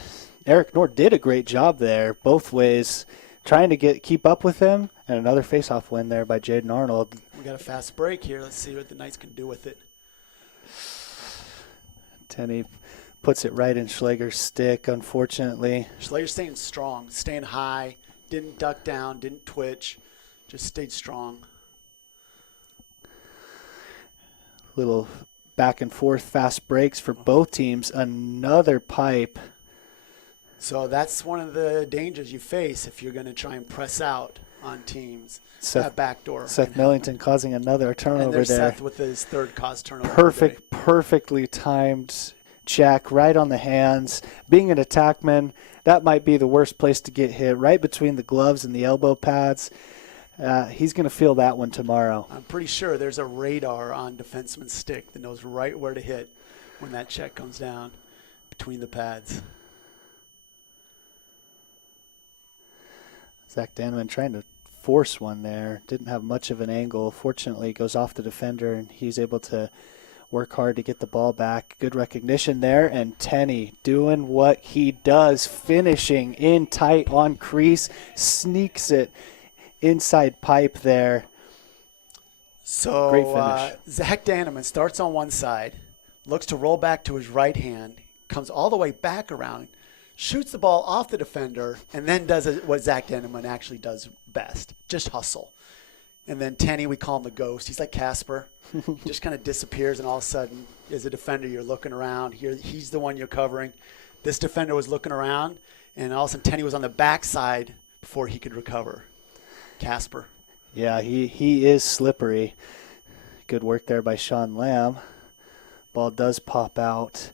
Eric Nord did a great job there, both ways, trying to keep up with him, and another faceoff win there by Jaden Arnold. We got a fast break here. Let's see what the Knights can do with it. Tenney puts it right in Schleger's stick, unfortunately. Schleger's staying strong, staying high, didn't duck down, didn't twitch, just stayed strong. Little back and forth fast breaks for both teams. Another pipe. So that's one of the dangers you face if you're going to try and press out on teams. That backdoor. Seth Millington causing another turnover and there's there. Seth with his third cause turnover. Perfectly timed check right on the hands. Being an attackman, that might be the worst place to get hit, right between the gloves and the elbow pads. He's going to feel that one tomorrow. I'm pretty sure there's a radar on defenseman's stick that knows right where to hit when that check comes down between the pads. Zach Danneman trying to force one there. Didn't have much of an angle. Fortunately, goes off the defender, and he's able to work hard to get the ball back. Good recognition there, and Tenney doing what he does, finishing in tight on crease, sneaks it inside pipe there. So great finish. Zach Danneman starts on one side, looks to roll back to his right hand, comes all the way back around, shoots the ball off the defender, and then does what Zach Danneman actually does best, just hustle. And then Tenney, we call him the ghost. He's like Casper. He just kind of disappears, and all of a sudden, as a defender, you're looking around. He's the one you're covering. This defender was looking around, and all of a sudden, Tenney was on the backside before he could recover. Casper. Yeah, he is slippery. Good work there by Sean Lamb. Ball does pop out.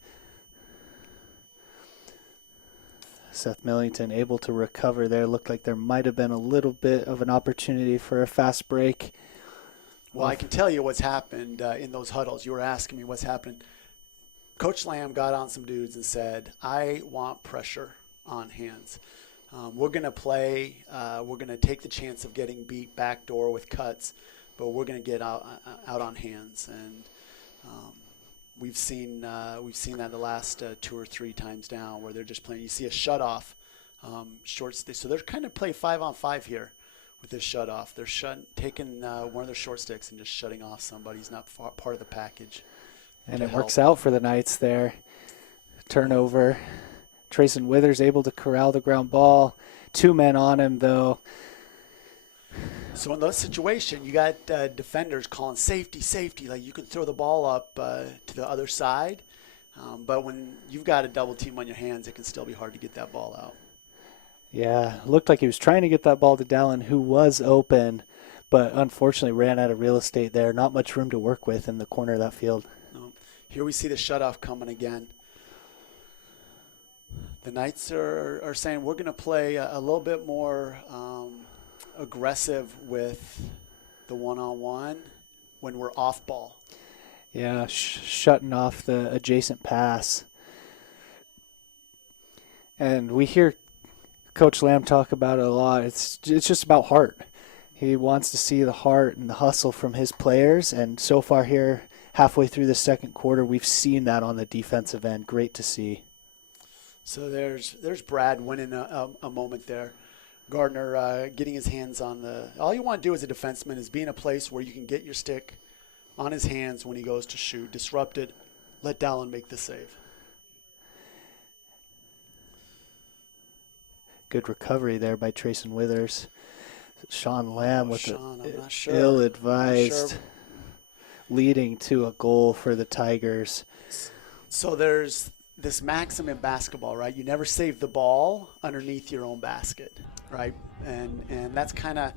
Seth Millington able to recover there. Looked like there might have been a little bit of an opportunity for a fast break. Well, I can tell you what's happened in those huddles. You were asking me what's happened. Coach Lamb got on some dudes and said, I want pressure on hands. We're going to play. We're going to take the chance of getting beat backdoor with cuts, but we're going to get out on hands. And we've seen that the last 2 or 3 times down where they're just playing. You see a shutoff, short stick. So they're kind of play 5-on-5 here with this shutoff. They're taking one of their short sticks and just shutting off somebody who's not part of the package. And it works out for the Knights there. Turnover. Trayson Withers able to corral the ground ball. 2 men on him, though. So in those situations, you got defenders calling safety, safety. Like you can throw the ball up to the other side. But when you've got a double team on your hands, it can still be hard to get that ball out. Yeah, looked like he was trying to get that ball to Dallin, who was open, but unfortunately ran out of real estate there. Not much room to work with in the corner of that field. No. Here we see the shutoff coming again. The Knights are saying we're going to play a little bit more aggressive with the one-on-one when we're off ball. Yeah, shutting off the adjacent pass. And we hear Coach Lamb talk about it a lot. It's just about heart. He wants to see the heart and the hustle from his players, and so far here, halfway through the second quarter, we've seen that on the defensive end. Great to see. So there's Brad winning a moment there. Gardner getting his hands on the – all you want to do as a defenseman is be in a place where you can get your stick on his hands when he goes to shoot. Disrupt it. Let Dallin make the save. Good recovery there by Trayson Withers. Sean Lamb with ill-advised leading to a goal for the Tigers. So there's this maxim in basketball, right? You never save the ball underneath your own basket, right? And that's kind of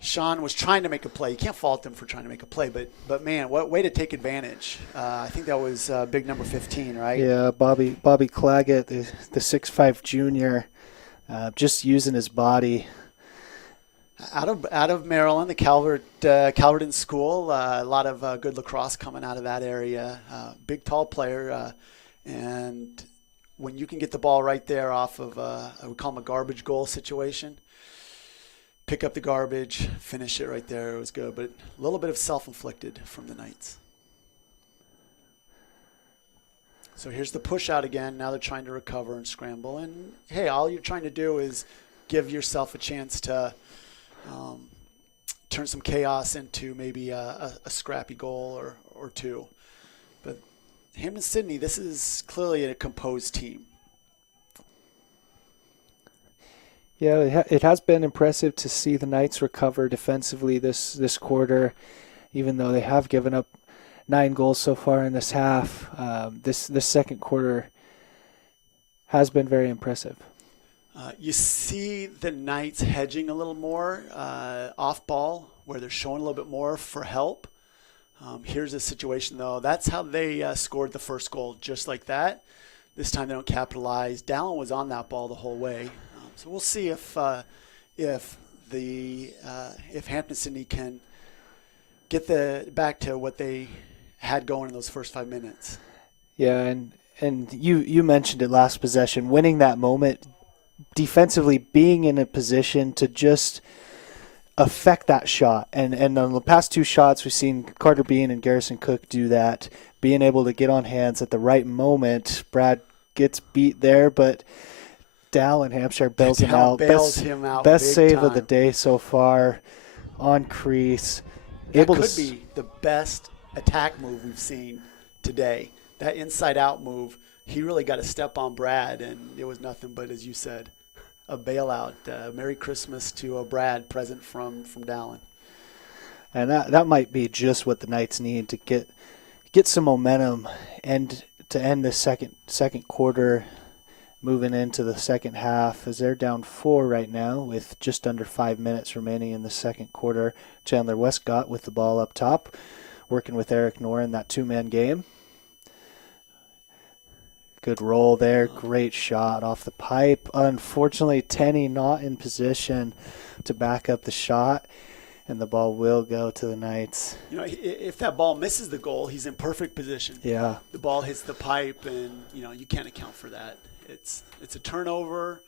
Sean was trying to make a play. You can't fault him for trying to make a play, but man, what way to take advantage. I think that was big number 15, right? Yeah, Bobby Claggett, the 6'5" junior, just using his body. Out of Maryland, the Calverton School, a lot of good lacrosse coming out of that area. Big, tall player, and when you can get the ball right there off of, we call him a garbage goal situation, pick up the garbage, finish it right there. It was good, but a little bit of self-inflicted from the Knights. So here's the push out again. Now they're trying to recover and scramble. And, hey, all you're trying to do is give yourself a chance to turn some chaos into maybe a scrappy goal or two. But Hampden Sydney, this is clearly a composed team. Yeah, it has been impressive to see the Knights recover defensively this quarter, even though they have given up 9 goals so far in this half. This second quarter has been very impressive. You see the Knights hedging a little more off ball, where they're showing a little bit more for help. Here's a situation, though. That's how they scored the first goal, just like that. This time they don't capitalize. Dallin was on that ball the whole way. So we'll see if Hampden Sydney can get back to what they had going in those first 5 minutes. Yeah, and you mentioned it last possession, winning that moment, defensively being in a position to just affect that shot. And on the past 2 shots, we've seen Carter Bean and Garrison Cook do that, being able to get on hands at the right moment. Brad gets beat there, but Dallin Hampshire bails him out. Best save time of the day so far on crease. That could be the best attack move we've seen today. That inside-out move, he really got a step on Brad, and it was nothing but, as you said, a bailout. Merry Christmas to Brad, present from Dallin. And that might be just what the Knights need to get some momentum and to end the second quarter, moving into the second half, as they're down 4 right now with just under 5 minutes remaining in the second quarter. Chandler Westcott with the ball up top, working with Eric Knorr in that 2-man game. Good roll there. Great shot off the pipe. Unfortunately, Tenney not in position to back up the shot, and the ball will go to the Knights. You know, if that ball misses the goal, he's in perfect position. Yeah. The ball hits the pipe, and, you can't account for that. It's a turnover,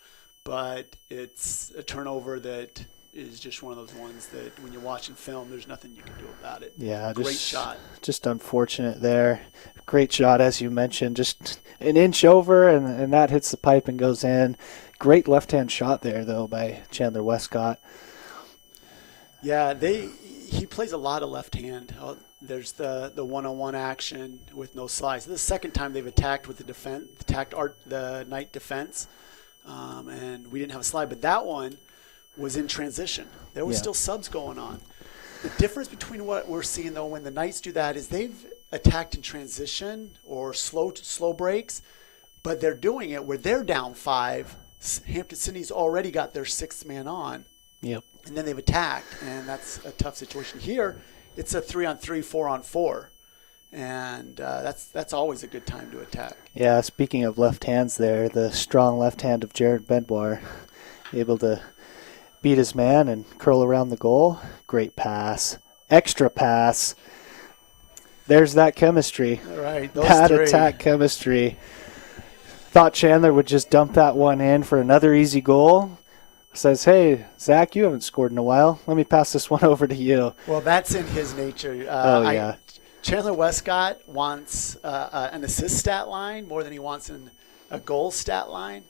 but it's a turnover that is just one of those ones that when you're watching film, there's nothing you can do about it. Yeah, great shot. Just unfortunate there. Great shot, as you mentioned, just an inch over, and that hits the pipe and goes in. Great left-hand shot there, though, by Chandler Westcott. Yeah, he plays a lot of left hand. There's the one-on-one action with no slides. This is the second time they've attacked with the Knight defense, and we didn't have a slide. But that one was in transition. There was still subs going on. The difference between what we're seeing, though, when the Knights do that is they've attacked in transition or slow breaks, but they're doing it where they're down 5. Hampden Sydney's already got their 6th man on. Yep. And then they've attacked, and that's a tough situation. Here, it's a 3-on-3, 4-on-4, and that's always a good time to attack. Yeah, speaking of left hands there, the strong left hand of Jared Bedwar, able to beat his man and curl around the goal. Great pass. Extra pass. There's that chemistry. All right, that attack chemistry. Thought Chandler would just dump that one in for another easy goal. Says, hey, Zach, you haven't scored in a while. Let me pass this one over to you. Well, that's in his nature. Yeah. Chandler Westcott wants an assist stat line more than he wants a goal stat line.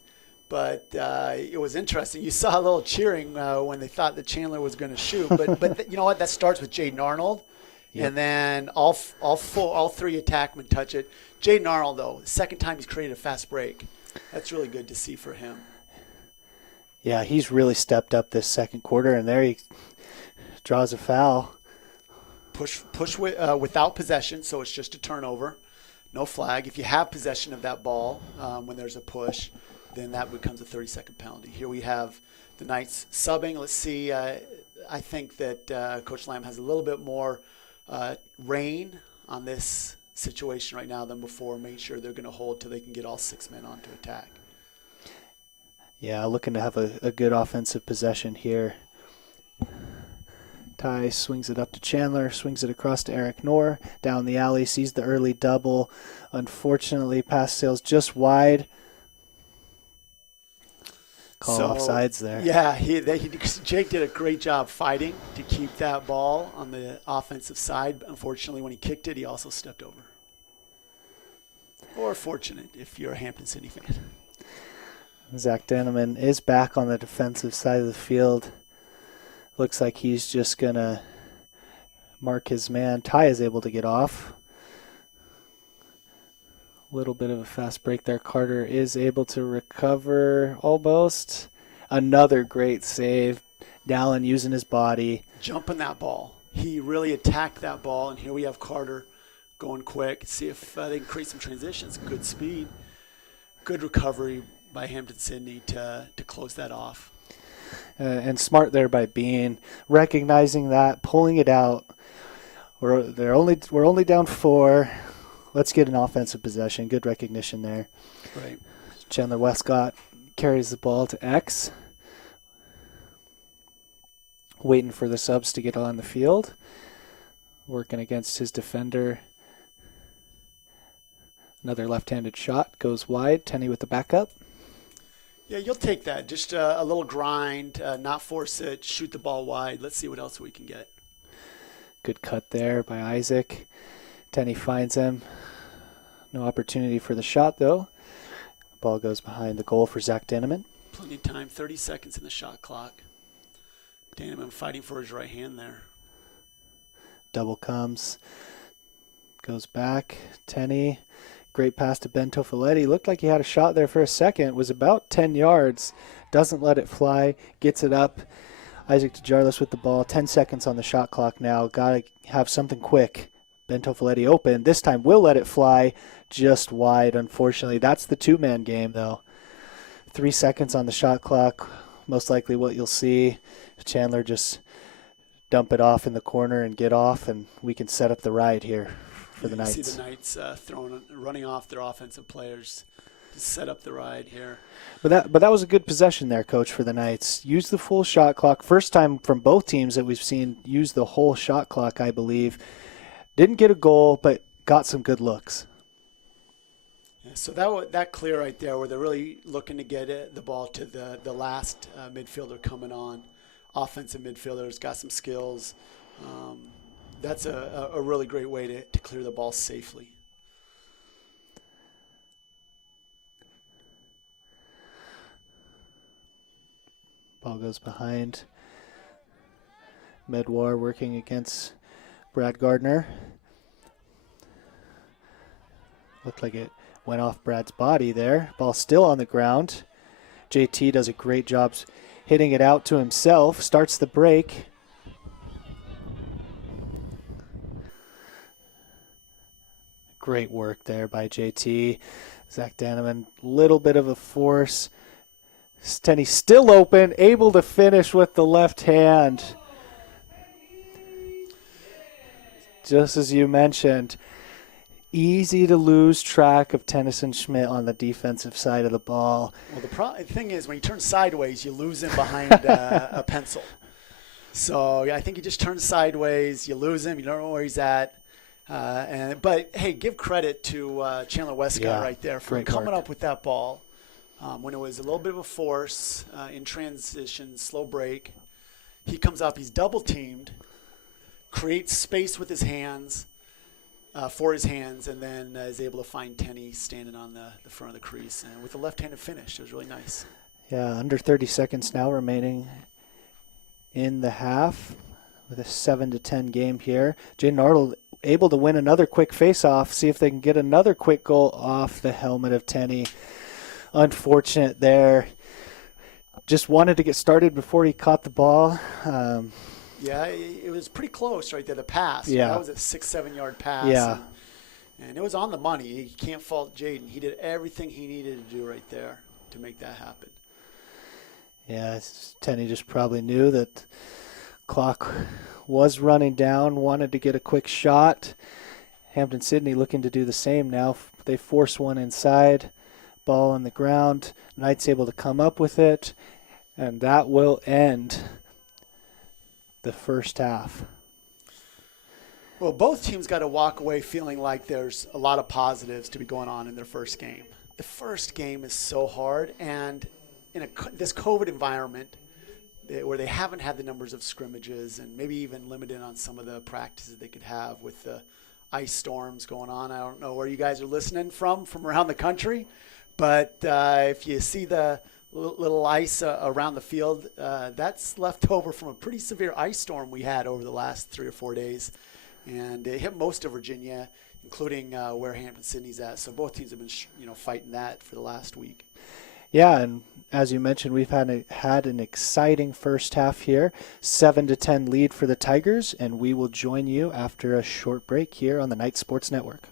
But it was interesting. You saw a little cheering when they thought that Chandler was going to shoot. But you know what? That starts with Jaden Arnold. Yep. And then all 3 attackmen touch it. Jaden Arnold, though, second time he's created a fast break. That's really good to see for him. Yeah, he's really stepped up this second quarter, and there he draws a foul. Push without possession, so it's just a turnover. No flag. If you have possession of that ball when there's a push, then that becomes a 30-second penalty. Here we have the Knights subbing. Let's see. I think that Coach Lamb has a little bit more rein on this situation right now than before, making sure they're going to hold till they can get all 6 men on to attack. Yeah, looking to have a good offensive possession here. Ty swings it up to Chandler, swings it across to Eric Knorr, down the alley, sees the early double. Unfortunately, pass sails just wide. call offsides there. Yeah, Jake did a great job fighting to keep that ball on the offensive side. Unfortunately, when he kicked it, he also stepped over. Or fortunate if you're a Hampden Sydney fan. Zach Denneman is back on the defensive side of the field. Looks like he's just going to mark his man. Ty is able to get off. Little bit of a fast break there. Carter is able to recover almost. Another great save. Dallin using his body. Jumping that ball. He really attacked that ball, and here we have Carter going quick. See if they can create some transitions. Good speed. Good recovery by Hampden Sydney to close that off. And smart there by Bean. Recognizing that, pulling it out. We're only down 4. Let's get an offensive possession. Good recognition there. Right. Chandler Westcott carries the ball to X. Waiting for the subs to get on the field. Working against his defender. Another left-handed shot. Goes wide. Tenney with the backup. Yeah, you'll take that. Just a little grind, not force it, shoot the ball wide. Let's see what else we can get. Good cut there by Isaac. Tenney finds him. No opportunity for the shot, though. Ball goes behind the goal for Zach Denneman. Plenty of time, 30 seconds in the shot clock. Denneman fighting for his right hand there. Double comes. Goes back. Tenney. Great pass to Ben Tofoletti. Looked like he had a shot there for a second. It was about 10 yards. Doesn't let it fly. Gets it up. Isaac DeJarlis with the ball. 10 seconds on the shot clock now. Got to have something quick. Ben Tofoletti open. This time will let it fly just wide, unfortunately. That's the two-man game, though. 3 seconds on the shot clock. Most likely what you'll see. Chandler just dump it off in the corner and get off, and we can set up the ride here for the Knights. You see the Knights running off their offensive players to set up the ride here. But that was a good possession there, Coach, for the Knights. Use the full shot clock. First time from both teams that we've seen use the whole shot clock, I believe. Didn't get a goal, but got some good looks. Yeah, so that clear right there where they're really looking to get the ball to the last midfielder coming on. Offensive midfielders, got some skills. That's a really great way to clear the ball safely. Ball goes behind. Medwar working against Brad Gardner. Looked like it went off Brad's body there. Ball still on the ground. JT does a great job hitting it out to himself. Starts the break. Great work there by JT. Zach Danneman, little bit of a force. Tenney still open, able to finish with the left hand. Just as you mentioned, easy to lose track of Tennyson Schmidt on the defensive side of the ball. Well, the thing is, when you turn sideways, you lose him behind a pencil. So I think he just turns sideways. You lose him. You don't know where he's at. But, hey, give credit to Chandler Westcott right there for coming up with that ball when it was a little bit of a force in transition, slow break. He comes up. He's double-teamed, creates space with his hands, and then is able to find Tenney standing on the front of the crease. And with a left-handed finish, it was really nice. Yeah, under 30 seconds now remaining in the half with a 7-10 game here. Jaden Arnold able to win another quick face-off, see if they can get another quick goal off the helmet of Tenney. Unfortunate there. Just wanted to get started before he caught the ball. Yeah, it was pretty close right there, the pass. Yeah. That was a 6-7 yard pass. Yeah. And it was on the money. You can't fault Jaden. He did everything he needed to do right there to make that happen. Yeah, Tenney just probably knew that clock was running down, wanted to get a quick shot. Hampden Sydney looking to do the same now. They force one inside, ball on the ground. Knights able to come up with it, and that will end the first half. Well, both teams got to walk away feeling like there's a lot of positives to be going on in their first game. The first game is so hard, and this COVID environment where they haven't had the numbers of scrimmages and maybe even limited on some of the practices they could have with the ice storms going on. I don't know where you guys are listening from around the country, but if you see the little ice around the field, that's left over from a pretty severe ice storm we had over the last 3 or 4 days. And it hit most of Virginia, including where Hampden Sydney's at. So both teams have been fighting that for the last week. Yeah, and as you mentioned, we've had an exciting first half here, 7-10 lead for the Tigers, and we will join you after a short break here on the Night Sports Network.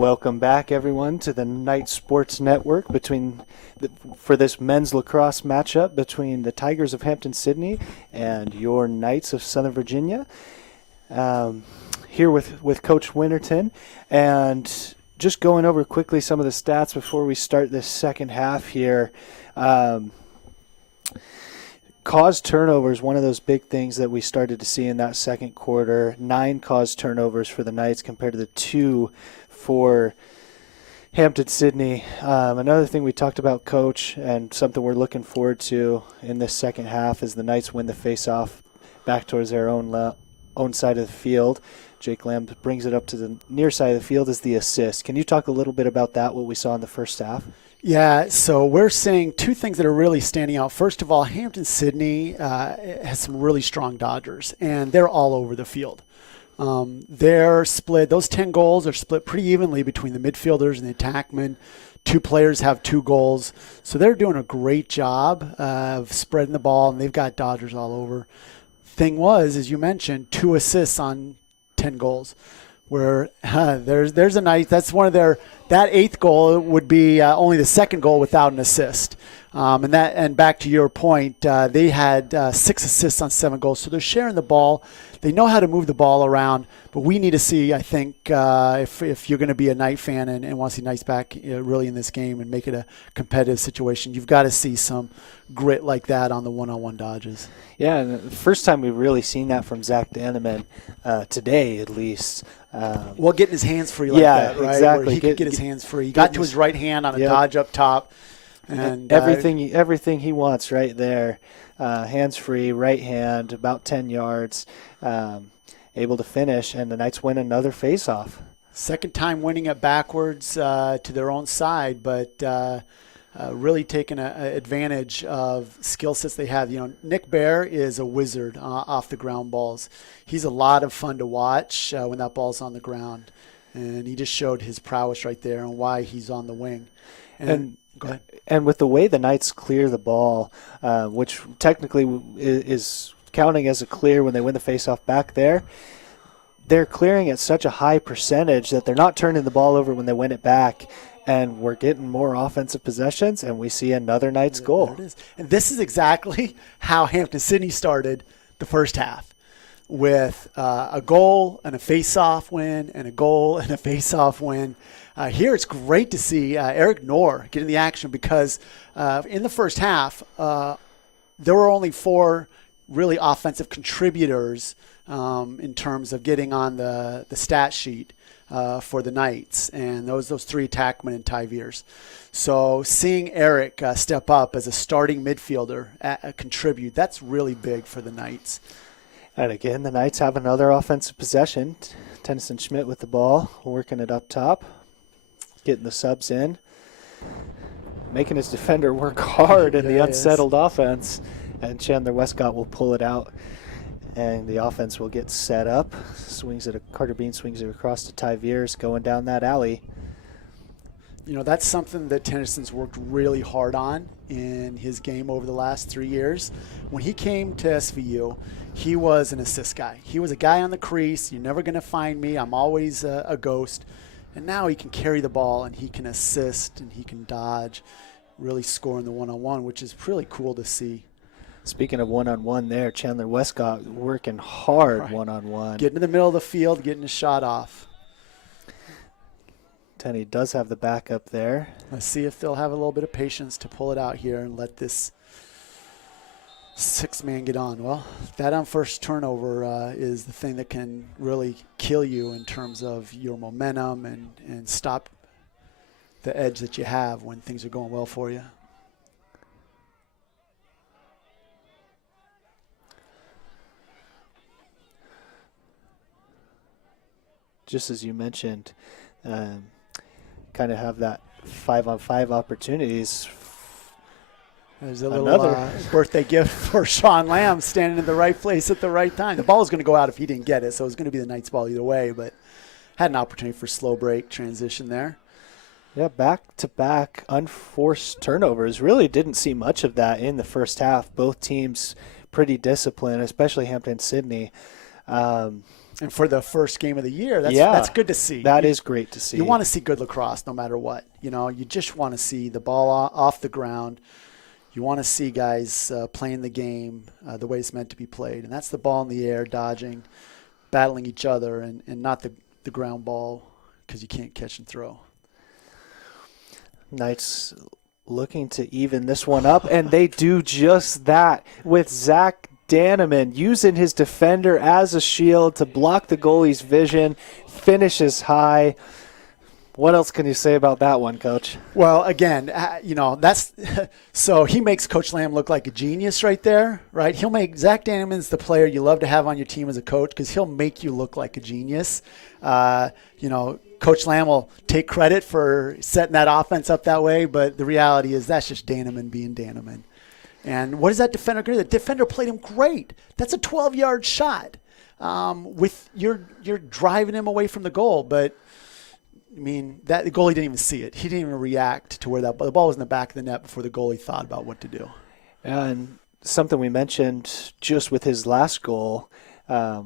Welcome back, everyone, to the Night Sports Network for this men's lacrosse matchup between the Tigers of Hampden-Sydney and your Knights of Southern Virginia. Here with Coach Winterton, and just going over quickly some of the stats before we start this second half here. Caused turnovers, one of those big things that we started to see in that second quarter. 9 caused turnovers for the Knights compared to the 2 for Hampden-Sydney. Another thing we talked about, Coach, and something we're looking forward to in this second half is the Knights win the face-off back towards their own side of the field. Jake Lamb brings it up to the near side of the field as the assist. Can you talk a little bit about that, what we saw in the first half? Yeah, so we're seeing two things that are really standing out. First of all, Hampden-Sydney has some really strong dodgers, and they're all over the field. They're split. Those 10 goals are split pretty evenly between the midfielders and the attackmen. 2 players have 2 goals. So they're doing a great job of spreading the ball, and they've got dodgers all over. Thing was, as you mentioned, 2 assists on 10 goals. Where there's a nice, that's one of their, that 8th goal would be only the 2nd goal without an assist. And back to your point, they had 6 assists on 7 goals. So they're sharing the ball. They know how to move the ball around. But we need to see, I think, if you're going to be a Knight fan and want to see Knights back really in this game and make it a competitive situation, you've got to see some grit like that on the one-on-one dodges. Yeah, and the first time we've really seen that from Zach Danneman today, at least. Well, getting his hands free like that, right? Exactly. Where he could get his hands free. He got to his right hand on a dodge up top. And everything he wants right there. Hands free, right hand, about 10 yards, able to finish, and the Knights win another face-off. Second time winning it backwards to their own side, but really taking advantage of skill sets they have. Nick Bear is a wizard off the ground balls. He's a lot of fun to watch when that ball's on the ground, and he just showed his prowess right there and why he's on the wing. And go ahead. And with the way the Knights clear the ball, which technically is counting as a clear when they win the faceoff back there, they're clearing at such a high percentage that they're not turning the ball over when they win it back. And we're getting more offensive possessions, and we see another Knights goal. There it is. And this is exactly how Hampden-Sydney started the first half, with a goal and a face-off win and a goal and a face-off win. Here it's great to see Eric Knorr get in the action because in the first half, there were only 4 really offensive contributors in terms of getting on the stat sheet for the Knights, and those 3 attackmen and Ty Veers. So seeing Eric step up as a starting midfielder, contribute, that's really big for the Knights. And again, the Knights have another offensive possession. Tennyson Schmidt with the ball, working it up top, getting the subs in, making his defender work hard in the unsettled offense. And Chandler Westcott will pull it out, and the offense will get set up. Carter Bean swings it across to Ty Veers going down that alley. That's something that Tennyson's worked really hard on in his game over the last 3 years. When he came to SVU, he was an assist guy. He was a guy on the crease. You're never going to find me. I'm always a ghost. And now he can carry the ball, and he can assist, and he can dodge, really score in the one-on-one, which is really cool to see. Speaking of one-on-one there, Chandler Westcott working hard one-on-one. Getting in the middle of the field, getting a shot off. Tenny does have the backup there. Let's see if they'll have a little bit of patience to pull it out here and let this 6-man get on. Well, that on first turnover is the thing that can really kill you in terms of your momentum and stop the edge that you have when things are going well for you. Just as you mentioned, kind of have that 5-on-5 opportunities. There's a little birthday gift for Sean Lamb, standing in the right place at the right time. The ball was going to go out if he didn't get it, so it was going to be the Knights' ball either way, but had an opportunity for slow break transition there. Yeah, back-to-back unforced turnovers. Really didn't see much of that in the first half. Both teams pretty disciplined, especially Hampden-Sydney. And for the first game of the year, that's good to see. That is great to see. You want to see good lacrosse no matter what. You just want to see the ball off the ground. You want to see guys playing the game the way it's meant to be played. And that's the ball in the air, dodging, battling each other, and not the ground ball because you can't catch and throw. Knights looking to even this one up, and they do just that with Zach Daneman using his defender as a shield to block the goalie's vision, finishes high. What else can you say about that one, Coach? Well, again, that's so he makes Coach Lamb look like a genius right there, right? He'll make Zach Daneman's the player you love to have on your team as a coach because he'll make you look like a genius. Coach Lamb will take credit for setting that offense up that way, but the reality is that's just Daneman being Daneman. And what is that defender going to do? The defender played him great. That's a 12-yard shot. You're driving him away from the goal, but I mean, the goalie didn't even see it. He didn't even react to where the ball was in the back of the net before the goalie thought about what to do. And something we mentioned just with his last goal, that's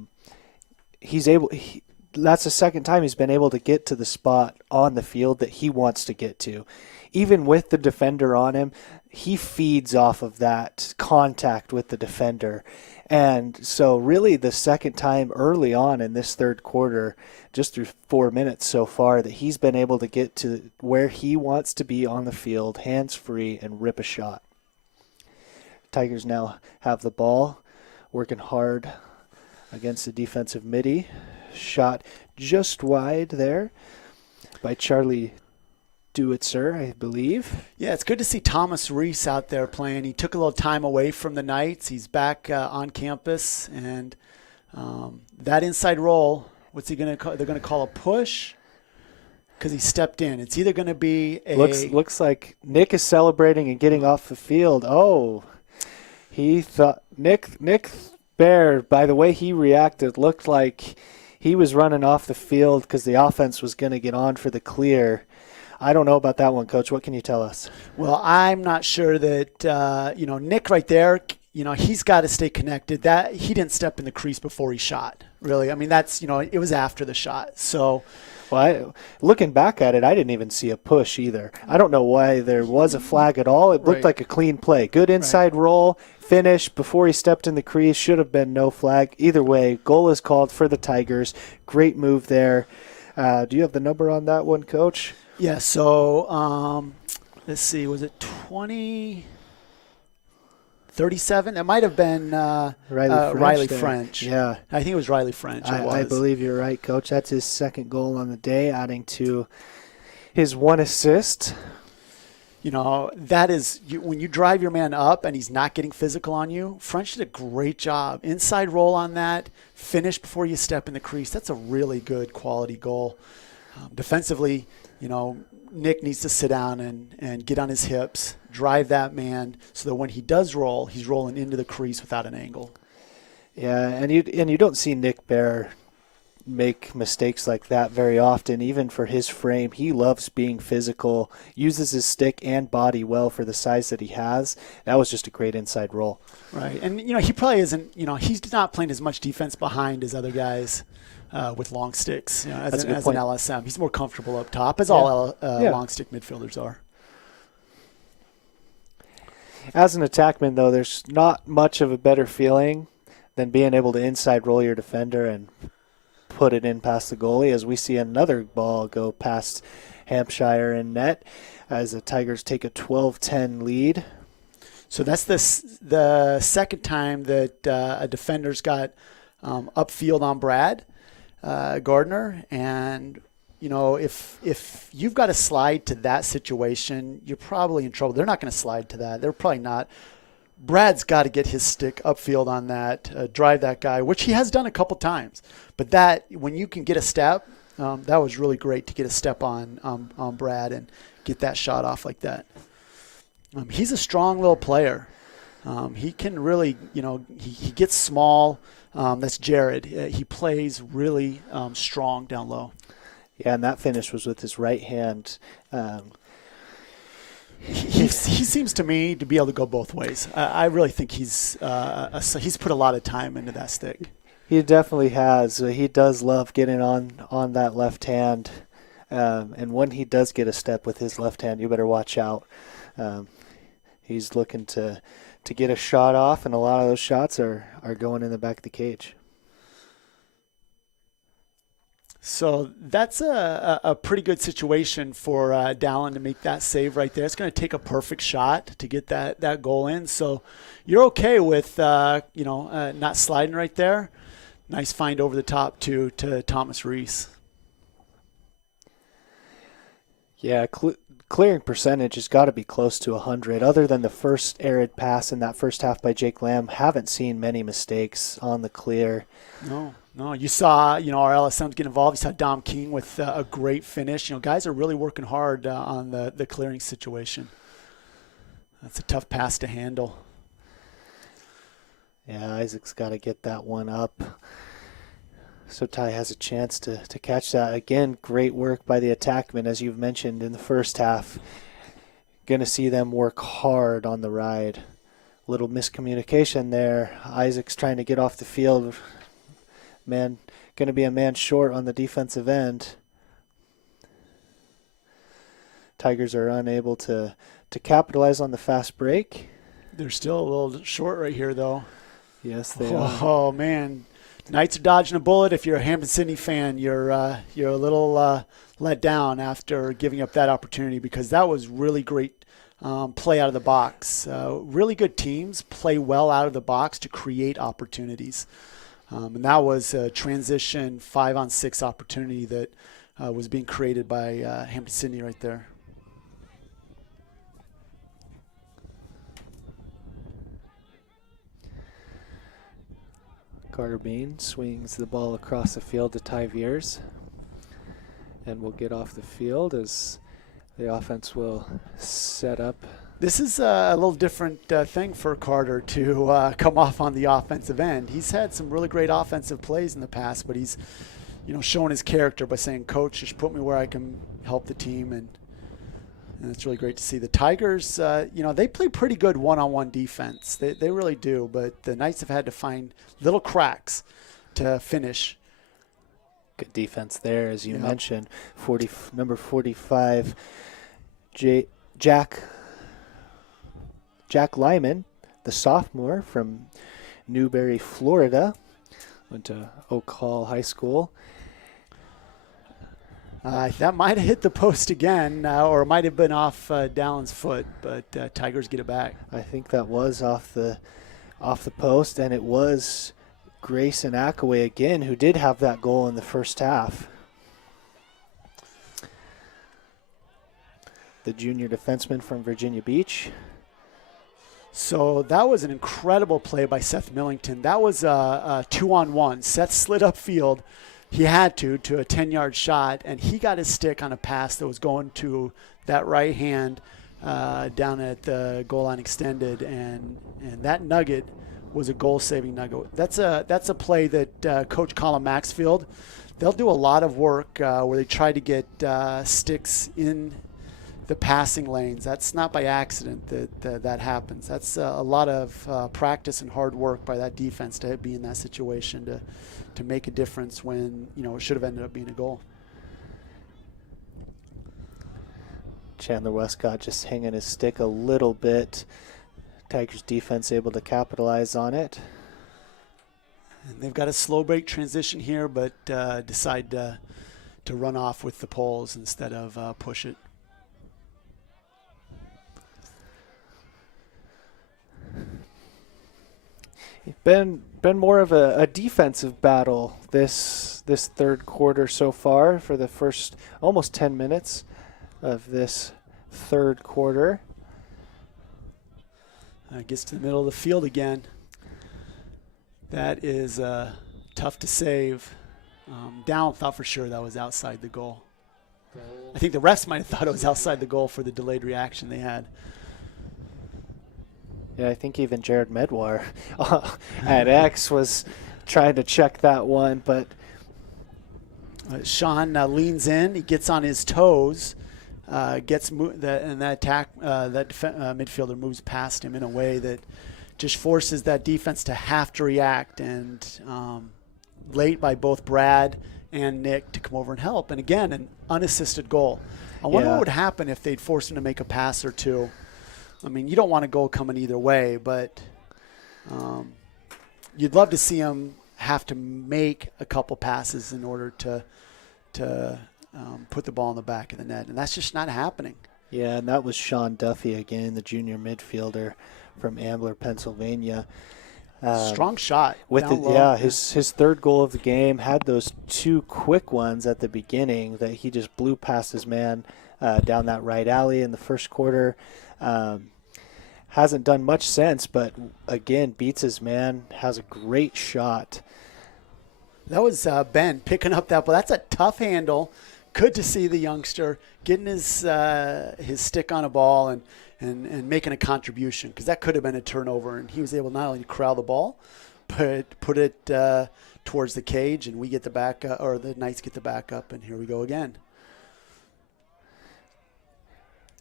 the second time he's been able to get to the spot on the field that he wants to get to. Even with the defender on him, he feeds off of that contact with the defender. And so really the second time early on in this third quarter, just through 4 minutes so far, that he's been able to get to where he wants to be on the field, hands-free, and rip a shot. Tigers now have the ball, working hard against the defensive midi. Shot just wide there by Charlie Duitzer, I believe. Yeah, it's good to see Thomas Reese out there playing. He took a little time away from the Knights. He's back on campus, and that inside roll, what's he going to call? They're going to call a push because he stepped in. It's either going to be a looks like Nick is celebrating and getting off the field. Oh, he thought Nick Bear, by the way he reacted, looked like he was running off the field because the offense was going to get on for the clear. I don't know about that one, Coach. What can you tell us? Well, I'm not sure that, Nick right there, he's got to stay connected. That he didn't step in the crease before he shot, really. I mean, that's, it was after the shot. So, well, looking back at it, I didn't even see a push either. I don't know why there was a flag at all. It looked like a clean play. Good inside roll, finish before he stepped in the crease. Should have been no flag. Either way, goal is called for the Tigers. Great move there. Do you have the number on that one, Coach? Yeah, so let's see. Was it 37? It might have been Riley French. Yeah. I think it was Riley French. I believe you're right, Coach. That's his second goal on the day, adding to his one assist. That is when you drive your man up and he's not getting physical on you. French did a great job. Inside roll on that, finish before you step in the crease. That's a really good quality goal. Defensively, Nick needs to sit down and get on his hips, drive that man so that when he does roll, he's rolling into the crease without an angle. Yeah, and you don't see Nick Bear make mistakes like that very often, even for his frame. He loves being physical, uses his stick and body well for the size that he has. That was just a great inside roll. Right, and he probably isn't, he's not playing as much defense behind as other guys. With long sticks, as an LSM. He's more comfortable up top, as all long stick midfielders are. As an attackman, though, there's not much of a better feeling than being able to inside roll your defender and put it in past the goalie, as we see another ball go past Hampshire in net as the Tigers take a 12-10 lead. So that's the second time that a defender's got upfield on Brad Gardner, and if you've got to slide to that situation, you're probably in trouble. They're not going to slide to that. They're probably not. Brad's got to get his stick upfield on that, drive that guy, which he has done a couple times. But that when you can get a step, that was really great to get a step on Brad and get that shot off like that. He's a strong little player. He can really, he gets small. That's Jared. He plays really strong down low. Yeah, and that finish was with his right hand. He seems to me to be able to go both ways. I really think he's put a lot of time into that stick. He definitely has. He does love getting on that left hand. And when he does get a step with his left hand, you better watch out. He's looking to get a shot off, and a lot of those shots are going in the back of the cage. So that's a pretty good situation for Dallin to make that save right there. It's going to take a perfect shot to get that goal in. So you're okay with not sliding right there. Nice find over the top to Thomas Reese. Yeah, clearing percentage has got to be close to 100. Other than the first arid pass in that first half by Jake Lamb, haven't seen many mistakes on the clear. No, you saw, our LSMs get involved. You saw Dom King with a great finish. Guys are really working hard on the clearing situation. That's a tough pass to handle. Yeah, Isaac's got to get that one up. So Ty has a chance to catch that. Again, great work by the attackmen, as you've mentioned in the first half. Going to see them work hard on the ride. Little miscommunication there. Isaac's trying to get off the field. Man, going to be a man short on the defensive end. Tigers are unable to capitalize on the fast break. They're still a little short right here, though. Yes, they are. Oh, man. Knights are dodging a bullet. If you're a Hampden Sydney fan, you're a little let down after giving up that opportunity, because that was really great play out of the box. Really good teams play well out of the box to create opportunities. And that was a transition 5-on-6 opportunity that was being created by Hampden Sydney right there. Carter Bean swings the ball across the field to Ty Veers, and will get off the field as the offense will set up. This is a little different thing for Carter to come off on the offensive end. He's had some really great offensive plays in the past, but he's, showing his character by saying, "Coach, just put me where I can help the team," and it's really great to see. The Tigers, they play pretty good one-on-one defense. They really do, but the Knights have had to find little cracks to finish. Good defense there, as you mentioned. Number 45, Jack Lyman, the sophomore from Newberry, Florida, went to Oak Hall High School. That might have hit the post again, or it might have been off Dallin's foot, but Tigers get it back. I think that was off the post, and it was Grayson Akaway again, who did have that goal in the first half. The junior defenseman from Virginia Beach. So that was an incredible play by Seth Millington. That was a 2-on-1. Seth slid upfield. He had to a 10-yard shot, and he got his stick on a pass that was going to that right hand down at the goal line extended, and that nugget was a goal-saving nugget. That's a play that Coach Colin Maxfield, they'll do a lot of work where they try to get sticks in the passing lanes. That's not by accident that happens. That's a lot of practice and hard work by that defense to be in that situation to make a difference when it should have ended up being a goal. Chandler Westcott just hanging his stick a little bit. Tigers defense able to capitalize on it. And they've got a slow break transition here, but decide to run off with the poles instead of push it. Been more of a defensive battle this third quarter so far for the first almost 10 minutes of this third quarter. Gets to the middle of the field again. That is tough to save. Down thought for sure that was outside the goal. I think the refs might have thought it was outside the goal for the delayed reaction they had. Yeah, I think even Jared Medwar at X was trying to check that one, but Sean leans in, he gets on his toes, and that midfielder moves past him in a way that just forces that defense to have to react, and late by both Brad and Nick to come over and help. And again, an unassisted goal. I wonder what would happen if they'd force him to make a pass or two. I mean, you don't want a goal coming either way, but you'd love to see him have to make a couple passes in order to put the ball in the back of the net, and that's just not happening. Yeah, and that was Sean Duffy again, the junior midfielder from Ambler, Pennsylvania. Strong shot. With his third goal of the game. Had those two quick ones at the beginning that he just blew past his man down that right alley in the first quarter. Hasn't done much since, but again, beats his man, has a great shot. That was Ben picking up that ball. That's a tough handle. Good to see the youngster getting his stick on a ball and making a contribution, because that could have been a turnover, and he was able not only to corral the ball, but put it towards the cage, and we get the back, or the Knights get the back up, and here we go again.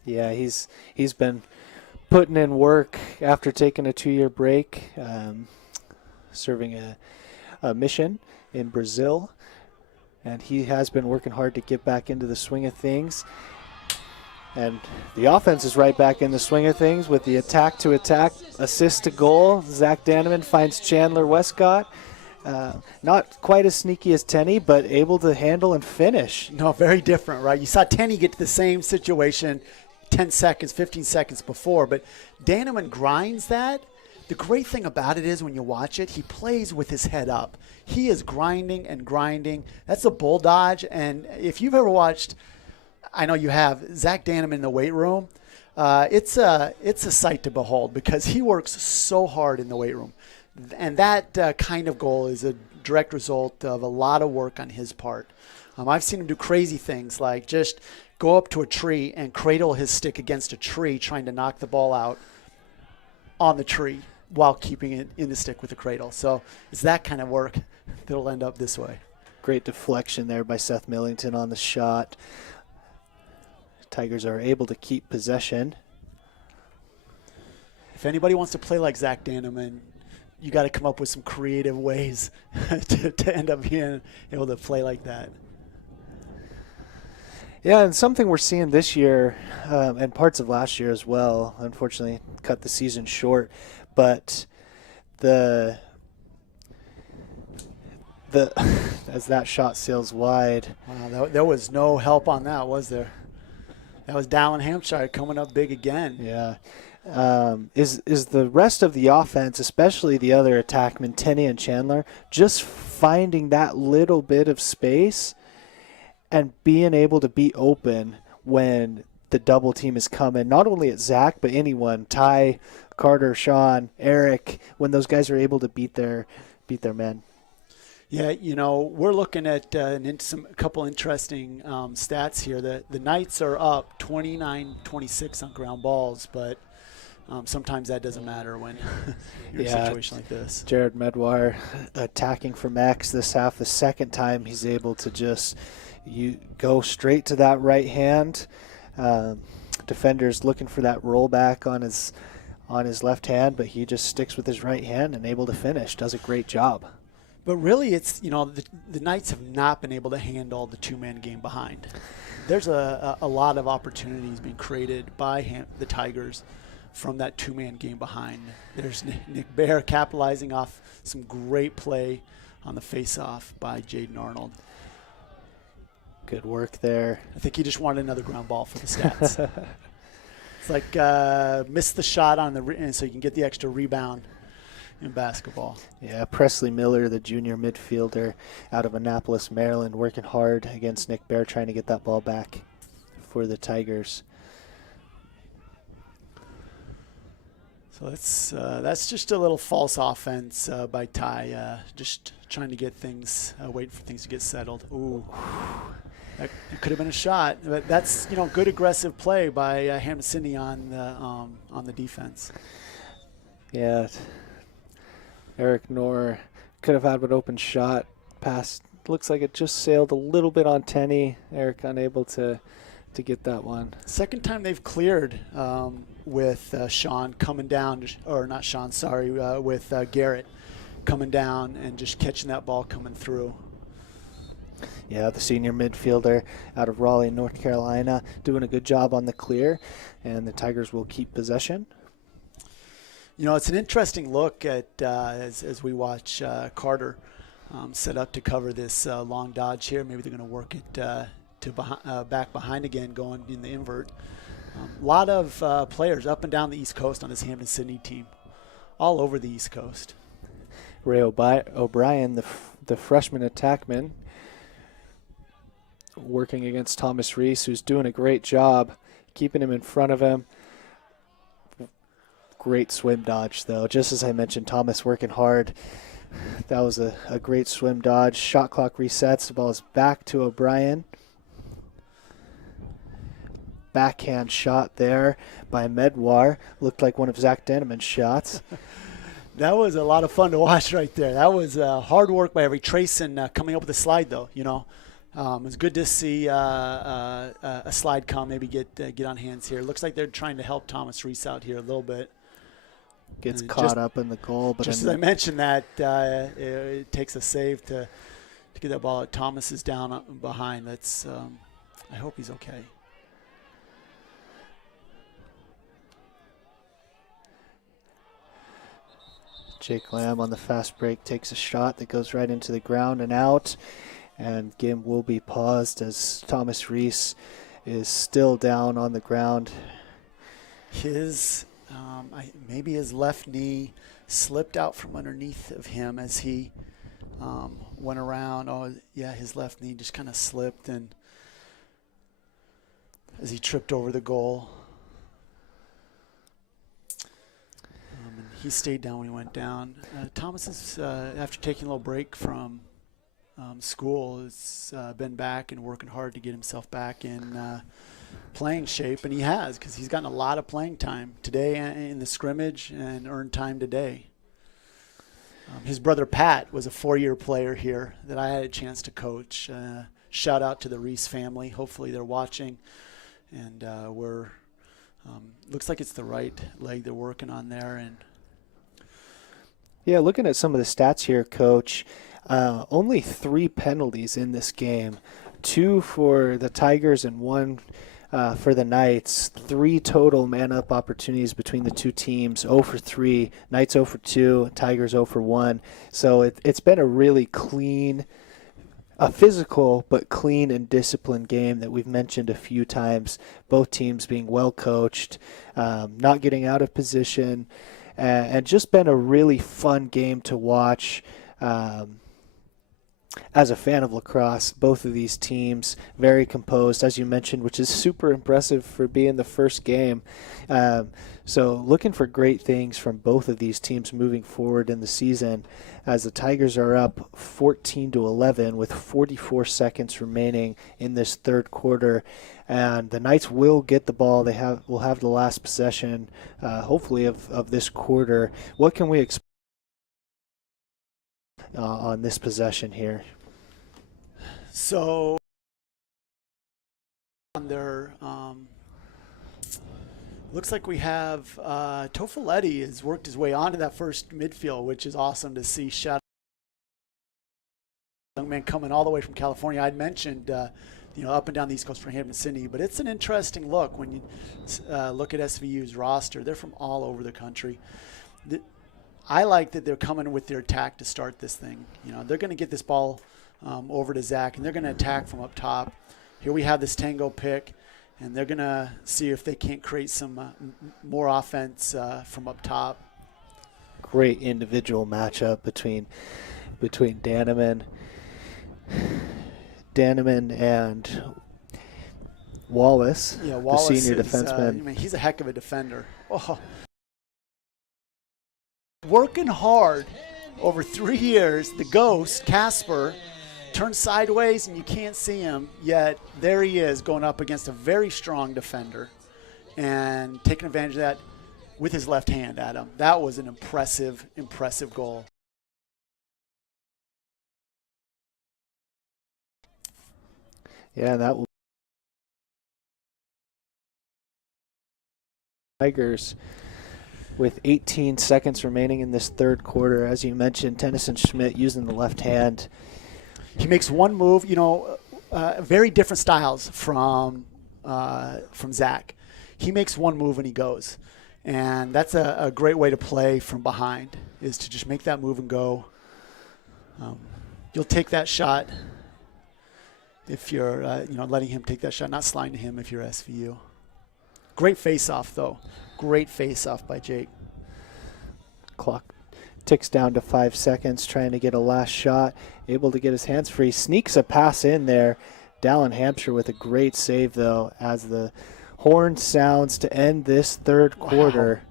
Yeah, he's been putting in work after taking a 2-year break, serving a mission in Brazil, and he has been working hard to get back into the swing of things. And the offense is right back in the swing of things with the attack to attack, assist to goal. Zach Daneman finds Chandler Westcott. Not quite as sneaky as Tenney, but able to handle and finish. No, very different, right? You saw Tenney get to the same situation 10 seconds, 15 seconds before, but Daneman grinds that. The great thing about it is when you watch it, he plays with his head up. He is grinding and grinding. That's a bull dodge, and if you've ever watched, I know you have, Zach Daneman in the weight room, it's a sight to behold, because he works so hard in the weight room. And that kind of goal is a direct result of a lot of work on his part. I've seen him do crazy things like just go up to a tree and cradle his stick against a tree, trying to knock the ball out on the tree while keeping it in the stick with the cradle. So it's that kind of work that'll end up this way. Great deflection there by Seth Millington on the shot. Tigers are able to keep possession. If anybody wants to play like Zach Daneman, you got to come up with some creative ways to end up being able to play like that. Yeah, and something we're seeing this year and parts of last year as well, unfortunately cut the season short, but the as that shot sails wide. Wow, there was no help on that, was there? That was Dallin Hampshire coming up big again. Yeah. Is the rest of the offense, especially the other attackmen, Tenney and Chandler, just finding that little bit of space and being able to be open when the double team is coming, not only at Zach, but anyone, Ty, Carter, Sean, Eric, when those guys are able to beat their men. Yeah, you know, we're looking at a couple interesting stats here. The Knights are up 29-26 on ground balls, but sometimes that doesn't matter when you're in a situation like this. Jared Medwar attacking from X this half. The second time he's able to just go straight to that right hand. Defender's looking for that rollback on his left hand, but he just sticks with his right hand and able to finish. Does a great job. But really, it's, you know, the Knights have not been able to handle the two-man game behind. There's a lot of opportunities being created by the Tigers from that two-man game behind. There's Nick Bear capitalizing off some great play on the face-off by Jaden Arnold. Good work there. I think he just wanted another ground ball for the stats. It's like missed the shot on and so you can get the extra rebound in basketball. Yeah, Presley Miller, the junior midfielder out of Annapolis, Maryland, working hard against Nick Bear, trying to get that ball back for the Tigers. So that's just a little false offense by Ty, just trying to get things, waiting for things to get settled. Ooh, that could have been a shot, but that's, you know, good aggressive play by Hampden Sydney on the defense. Yeah. Eric Knorr could have had an open shot. Pass looks like it just sailed a little bit on Tenney. Eric unable to get that one. Second time they've cleared with Sean coming down, or not Sean, sorry, with Garrett coming down and just catching that ball coming through. Yeah, the senior midfielder out of Raleigh, North Carolina, doing a good job on the clear, and the Tigers will keep possession. You know, it's an interesting look at as we watch Carter set up to cover this long dodge here. Maybe they're going to work it back behind again, going in the invert. A lot of players up and down the East Coast on this Hampden-Sydney team, all over the East Coast. Ray O'Brien, the freshman attackman, working against Thomas Reese, who's doing a great job keeping him in front of him. Great swim dodge, though. Just as I mentioned, Thomas working hard. That was a great swim dodge. Shot clock resets. The ball is back to O'Brien. Backhand shot there by Medwar. Looked like one of Zach Denneman's shots. That was a lot of fun to watch right there. That was hard work by every Trayson coming up with a slide, though. You know, it was good to see a slide come. Maybe get on hands here. Looks like they're trying to help Thomas Reese out here a little bit. Gets caught up in the goal, but just as I mentioned that it takes a save to get that ball. Thomas is down behind. That's I hope he's okay. Jake Lamb on the fast break takes a shot that goes right into the ground and out, and game will be paused as Thomas Reese is still down on the ground. Maybe his left knee slipped out from underneath of him as he went around. Oh, yeah, his left knee just kind of slipped, and as he tripped over the goal. And he stayed down when he went down. Thomas is, after taking a little break from school, has been back and working hard to get himself back in playing shape, and he has, because he's gotten a lot of playing time today in the scrimmage and earned time today. His brother Pat was a 4-year player here that I had a chance to coach. Shout out to the Reese family. Hopefully they're watching, and looks like it's the right leg they're working on there. And yeah, looking at some of the stats here, Coach, only 3 penalties in this game, 2 for the Tigers and 1 for the Knights. 3 total man-up opportunities between the two teams, 0 for 3, Knights 0 for 2, Tigers 0 for 1. So it's been a really clean, a physical but clean and disciplined game that we've mentioned a few times, both teams being well coached, not getting out of position, and just been a really fun game to watch. As a fan of lacrosse, both of these teams very composed, as you mentioned, which is super impressive for being the first game. So looking for great things from both of these teams moving forward in the season, as the Tigers are up 14-11 with 44 seconds remaining in this third quarter, and the Knights will get the ball. Will have the last possession, hopefully, of this quarter. What can we expect on this possession here? So on their looks like we have Tofoletti has worked his way onto that first midfield, which is awesome to see. Shout out young man coming all the way from California. I'd mentioned up and down the East Coast from Hampden-Sydney, but it's an interesting look when you look at SVU's roster. They're from all over the country. I like that they're coming with their attack to start this thing. You know, they're going to get this ball over to Zach, and they're going to attack from up top. Here we have this tango pick, and they're going to see if they can't create some more offense from up top. Great individual matchup between Danneman and Wallace, Yeah, Wallace, the senior defenseman. He's a heck of a defender. Oh. Working hard over 3 years, the ghost, Casper, turns sideways and you can't see him, yet there he is going up against a very strong defender and taking advantage of that with his left hand at him. That was an impressive goal. Yeah, that will Tigers. with 18 seconds remaining in this third quarter. As you mentioned, Tennyson Schmidt using the left hand. He makes one move, very different styles from Zach. He makes one move and he goes. And that's a great way to play from behind, is to just make that move and go. You'll take that shot if you're, letting him take that shot, not sliding to him if you're SVU. Great face-off, though. Great face-off by Jake. Clock ticks down to 5 seconds, trying to get a last shot. Able to get his hands free. Sneaks a pass in there. Dallin Hampshire with a great save, though, as the horn sounds to end this third quarter.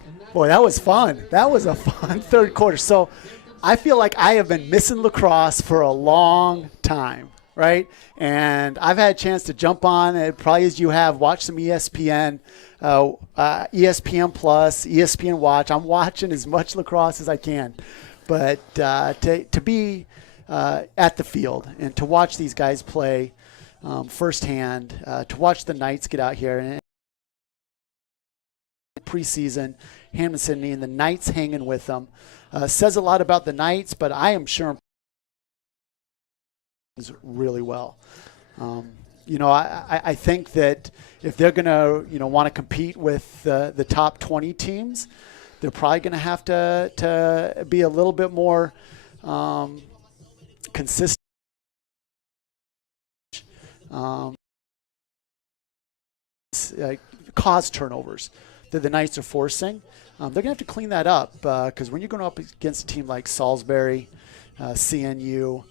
Wow. Boy, that was fun. That was a fun third quarter. So I feel like I have been missing lacrosse for a long time, right? And I've had a chance to jump on, probably as you have, watch some ESPN, ESPN Plus, ESPN Watch. I'm watching as much lacrosse as I can. But to be at the field and to watch these guys play firsthand, to watch the Knights get out here and preseason, Hampden Sydney, and the Knights hanging with them, says a lot about the Knights, but I am sure really well. I think that if they're going to, want to compete with the top 20 teams, they're probably going to have to be a little bit more consistent. Cause turnovers that the Knights are forcing. They're going to have to clean that up because when you're going up against a team like Salisbury, CNU,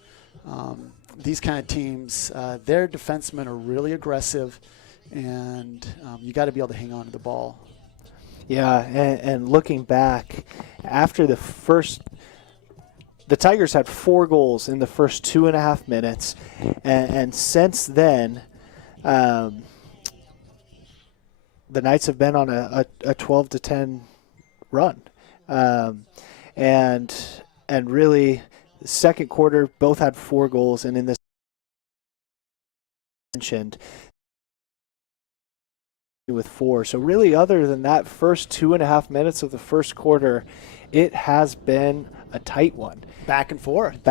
these kind of teams, their defensemen are really aggressive, and you got to be able to hang on to the ball. Yeah, and looking back, after the Tigers had 4 goals in the first 2.5 minutes, and since then, the Knights have been on a 12-10 run, and really, second quarter both had 4 goals, and in this mentioned with 4. So really, other than that first 2.5 minutes of the first quarter, it has been a tight one. Back and forth,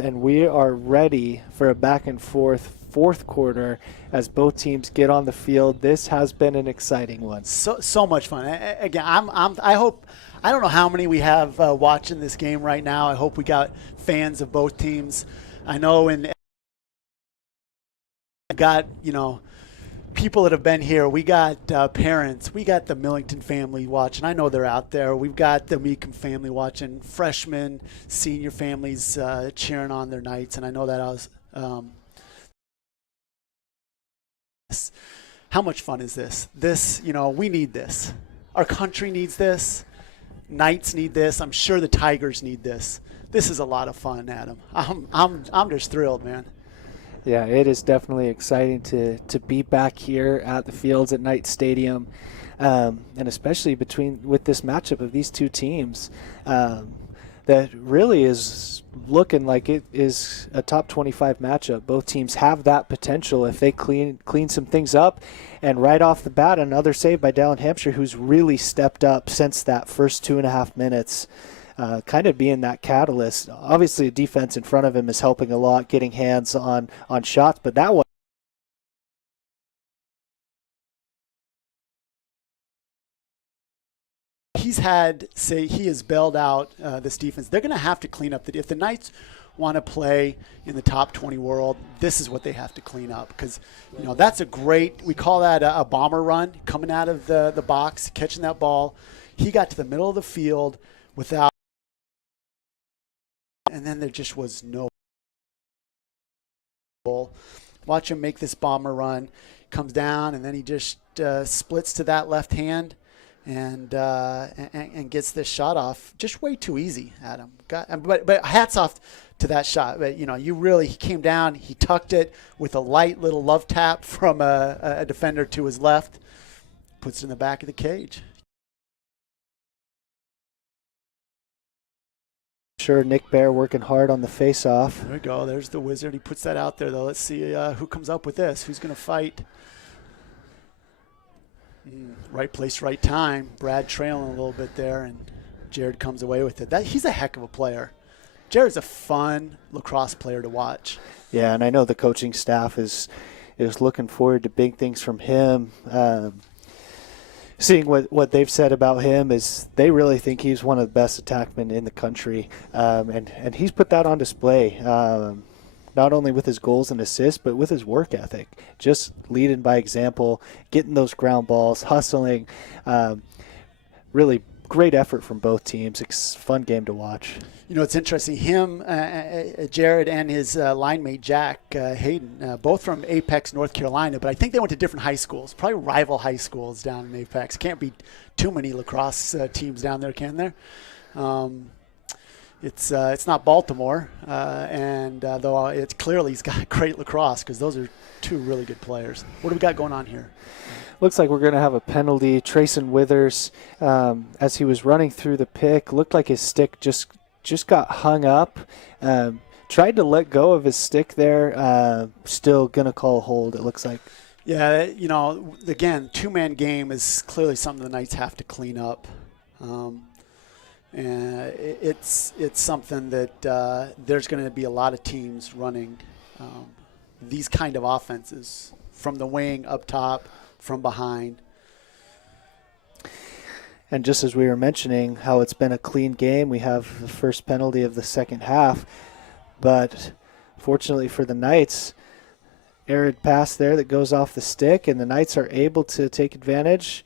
and we are ready for a back and forth fourth quarter as both teams get on the field. This has been an exciting one. So much fun. Again, I hope, I don't know how many we have watching this game right now. I hope we got fans of both teams. I know got, people that have been here. We got parents. We got the Millington family watching. I know they're out there. We've got the Meekum family watching. Freshmen, senior families cheering on their Knights. And I know that I was how much fun is this? This, we need this. Our country needs this. Knights need this. I'm sure the Tigers need this. This is a lot of fun, Adam. I'm just thrilled, man. Yeah, it is definitely exciting to be back here at the Fields at Knight Stadium, and especially with this matchup of these two teams that really is looking like it is a top 25 matchup. Both teams have that potential if they clean some things up. And right off the bat, another save by Dallin Hampshire, who's really stepped up since that first 2.5 minutes. Kind of being that catalyst. Obviously, the defense in front of him is helping a lot, getting hands on shots, but that one. He has bailed out this defense. They're going to have to clean up. If the Knights want to play in the top 20 world, this is what they have to clean up because, that's a great, we call that a bomber run, coming out of the box, catching that ball. He got to the middle of the field without. And then there just was no goal. Watch him make this bomber run, comes down, and then he just splits to that left hand and gets this shot off. Just way too easy, Adam. But hats off to that shot. But, he came down, he tucked it with a light little love tap from a defender to his left, puts it in the back of the cage. Sure, Nick Bear working hard on the face-off. There we go. There's the wizard. He puts that out there, though. Let's see who comes up with this. Who's going to fight? Right place, right time. Brad trailing a little bit there, and Jared comes away with it. He's a heck of a player. Jared's a fun lacrosse player to watch. Yeah, and I know the coaching staff is looking forward to big things from him. Seeing what they've said about him is they really think he's one of the best attackmen in the country, and he's put that on display. Not only with his goals and assists, but with his work ethic. Just leading by example, getting those ground balls, hustling. Really great effort from both teams. It's a fun game to watch. You know, it's interesting. Him, Jared, and his line mate, Jack Hayden, both from Apex, North Carolina, but I think they went to different high schools, probably rival high schools down in Apex. Can't be too many lacrosse teams down there, can there? It's not Baltimore, and though it's clearly he's got great lacrosse because those are two really good players. What do we got going on here? Looks like we're going to have a penalty. Trayson Withers, as he was running through the pick, looked like his stick just got hung up. Tried to let go of his stick there. Still going to call a hold, it looks like. Yeah, you know, again, two-man game is clearly something the Knights have to clean up. And it's something that there's going to be a lot of teams running these kind of offenses from the wing, up top, from behind. And just as we were mentioning how it's been a clean game, we have the first penalty of the second half. But fortunately for the Knights, arid pass there that goes off the stick, and the Knights are able to take advantage.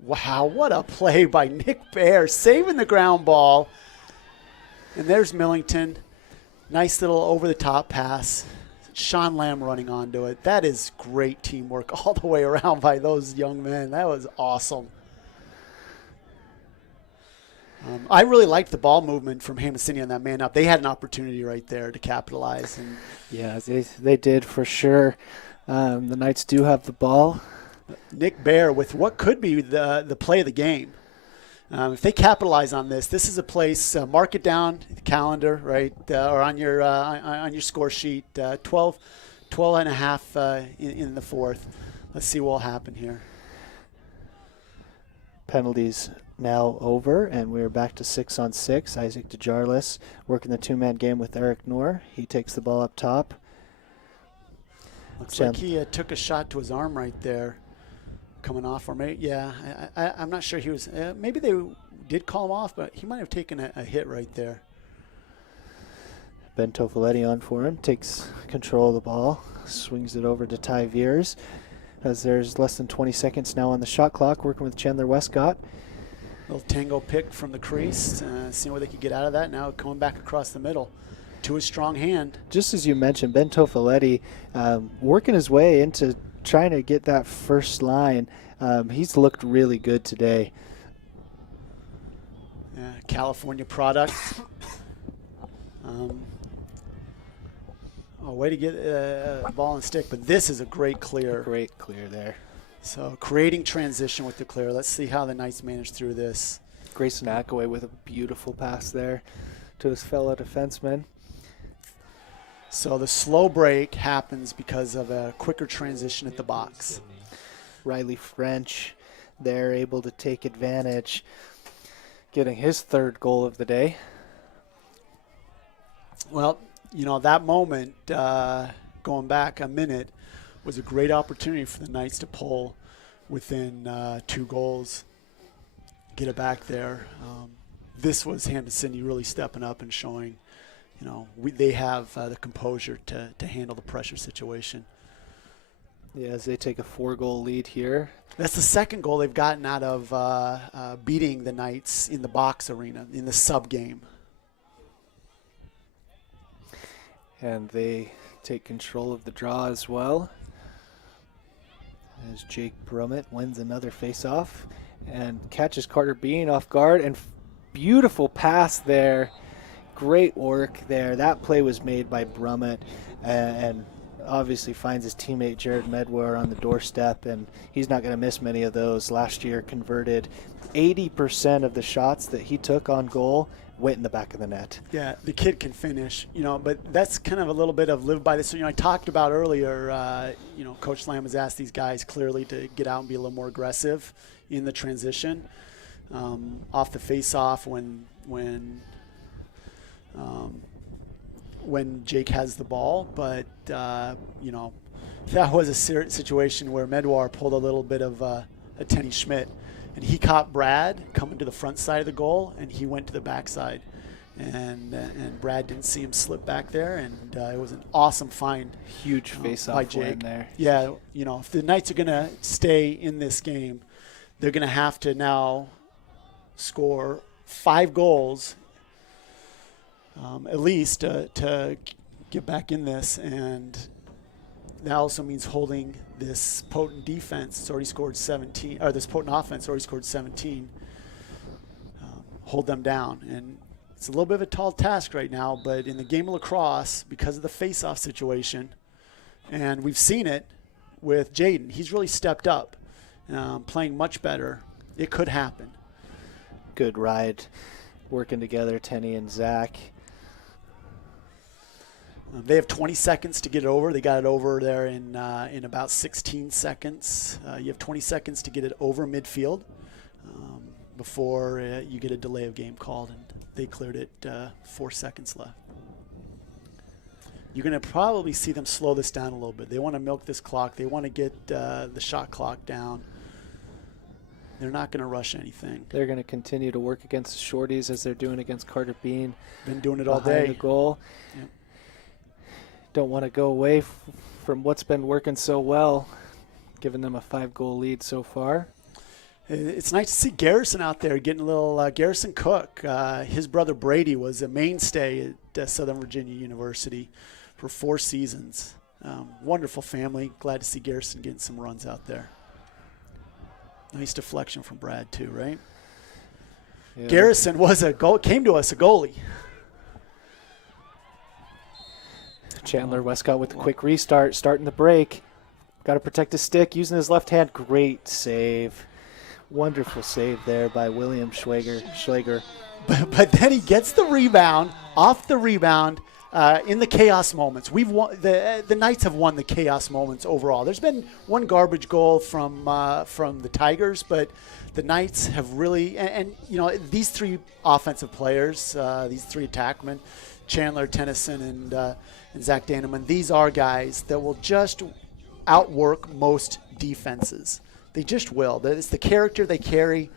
Wow, what a play by Nick Bear, saving the ground ball. And there's Millington. Nice little over-the-top pass. Sean Lamb running onto it. That is great teamwork all the way around by those young men. That was awesome. I really liked the ball movement from Hampden on that man up. They had an opportunity right there to capitalize. And yeah, they did for sure. The Knights do have the ball. Nick Bear with what could be the play of the game. If they capitalize on this, this is a place. Mark it down, the calendar, right, or on your score sheet. 12 and a half in the fourth. Let's see what will happen here. Penalties now over, and we're back to 6-on-6. Isaac DeJarlis working the two-man game with Eric Noor. He takes the ball up top. Looks like he took a shot to his arm right there. Coming off, or maybe, yeah, I'm not sure he was. Maybe they did call him off, but he might have taken a hit right there. Ben Tofoletti on for him, takes control of the ball, swings it over to Ty Veers, as there's less than 20 seconds now on the shot clock, working with Chandler Westcott. Little tango pick from the crease, seeing what they could get out of that. Now coming back across the middle to his strong hand. Just as you mentioned, Ben Tofoletti working his way into trying to get that first line. He's looked really good today. California product. Way to get a ball and stick, but this is a great clear. Great clear there. So creating transition with the clear. Let's see how the Knights manage through this. Grayson Ackaway with a beautiful pass there to his fellow defenseman. So the slow break happens because of a quicker transition at the box. Riley French there able to take advantage, getting his third goal of the day. Well, you know, that moment, going back a minute, was a great opportunity for the Knights to pull within 2 goals, get it back there. This was Hampden really stepping up and showing, you know, they have the composure to handle the pressure situation. Yeah, as they take a 4-goal lead here. That's the second goal they've gotten out of beating the Knights in the box arena, in the sub game. And they take control of the draw as well, as Jake Brummett wins another face-off and catches Carter Bean off guard. And beautiful pass there. Great work there. That play was made by Brummett, and obviously finds his teammate Jared Medwar on the doorstep, and he's not going to miss many of those. Last year converted 80% of the shots that he took on goal went in the back of the net. Yeah, the kid can finish, but that's kind of a little bit of live by this. So, I talked about earlier, Coach Lamb has asked these guys clearly to get out and be a little more aggressive in the transition. Off the face-off when Jake has the ball, but that was a situation where Medwar pulled a little bit of a Tenny Schmidt, and he caught Brad coming to the front side of the goal, and he went to the backside, and Brad didn't see him slip back there, and it was an awesome find. Huge face-off by Jake win there. Yeah, if the Knights are going to stay in this game, they're going to have to now score 5 goals at least to get back in this, and that also means holding this potent defense. It's already scored 17, or this potent offense already scored 17. Hold them down, and it's a little bit of a tall task right now. But in the game of lacrosse, because of the face-off situation, and we've seen it with Jaden, he's really stepped up, playing much better. It could happen. Good ride, working together, Tenny and Zach. They have 20 seconds to get it over. They got it over there in about 16 seconds. You have 20 seconds to get it over midfield before you get a delay of game called, and they cleared it 4 seconds left. You're going to probably see them slow this down a little bit. They want to milk this clock. They want to get the shot clock down. They're not going to rush anything. They're going to continue to work against the shorties as they're doing against Carter Bean. Been doing it all behind day. The goal. Yep. Don't want to go away from what's been working so well, giving them a 5-goal lead so far. It's nice to see Garrison out there getting a little Garrison Cook. His brother Brady was a mainstay at Southern Virginia University for 4 seasons. Wonderful family. Glad to see Garrison getting some runs out there. Nice deflection from Brad too, right? Yeah. Garrison came to us a goalie. Chandler Westcott with the quick restart, starting the break. Got to protect his stick, using his left hand. Great save. Wonderful save there by William Schwager. But then he gets the rebound, off the rebound, in the chaos moments. We've won, the Knights have won the chaos moments overall. There's been one garbage goal from the Tigers, but the Knights have really, and these 3 offensive players, these 3 attackmen, Chandler, Tennyson, and Zach Danneman, these are guys that will just outwork most defenses. They just will. It's the character they carry.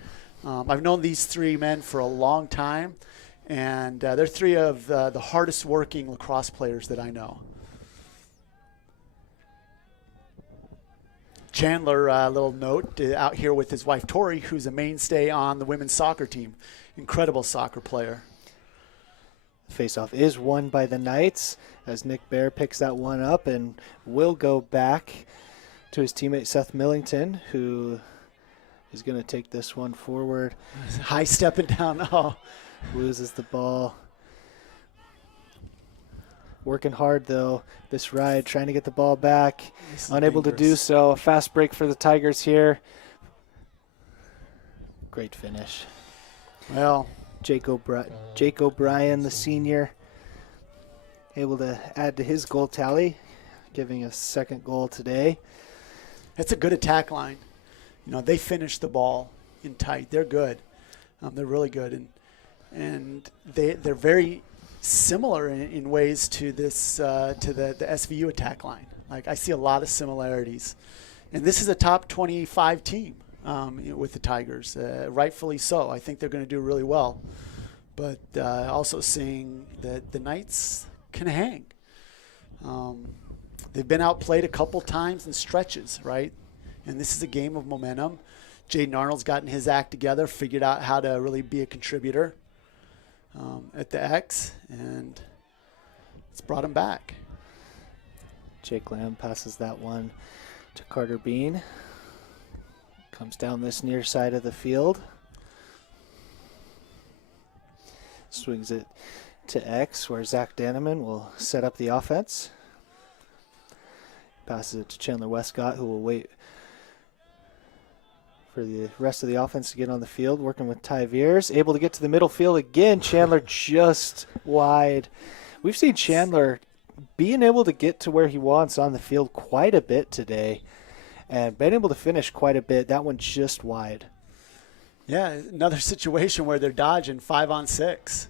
I've known these 3 men for a long time, and they're 3 of the hardest working lacrosse players that I know. Chandler, a little note, out here with his wife Tori, who's a mainstay on the women's soccer team. Incredible soccer player. Faceoff is won by the Knights as Nick Bear picks that one up and will go back to his teammate Seth Millington, who is going to take this one forward. High stepping down. Oh. Loses the ball. Working hard, though, this ride, trying to get the ball back. Unable to do so. A fast break for the Tigers here. Great finish. Well, Jake O'Brien, the senior, able to add to his goal tally, giving a 2nd goal today. That's a good attack line. They finish the ball in tight. They're good. They're really good, and they're very similar in ways to this to the SVU attack line. Like, I see a lot of similarities, and this is a top 25 team with the Tigers, rightfully so. I think they're going to do really well, but also seeing that the Knights can hang. They've been outplayed a couple times in stretches, right? And this is a game of momentum. Jaden Arnold's gotten his act together, figured out how to really be a contributor at the X, and it's brought him back. Jake Lamb passes that one to Carter Bean. Comes down this near side of the field. Swings it to X, where Zach Danneman will set up the offense. Passes it to Chandler Westcott, who will wait for the rest of the offense to get on the field, working with Ty Veers. Able to get to the middle field again. Chandler just wide. We've seen Chandler being able to get to where he wants on the field quite a bit today and been able to finish quite a bit. That one just wide. Yeah, another situation where they're dodging 5-on-6.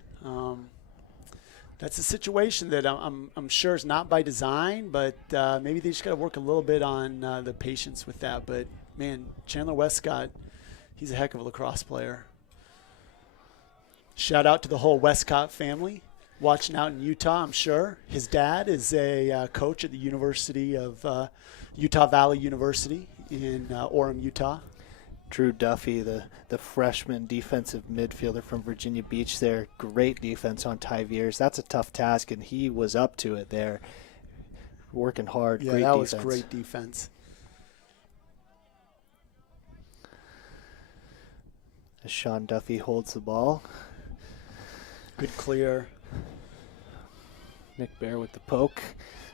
That's a situation that I'm sure is not by design, but maybe they just got to work a little bit on the patience with that. But, man, Chandler Westcott, he's a heck of a lacrosse player. Shout out to the whole Westcott family watching out in Utah, I'm sure. His dad is a coach at the University of Utah Valley University in Orem, Utah. Drew Duffy, the freshman defensive midfielder from Virginia Beach there. Great defense on Ty Veers. That's a tough task, and he was up to it there. Working hard. Yeah, great that defense. was great defense. As Sean Duffy holds the ball. Good clear. Nick Bear with the poke.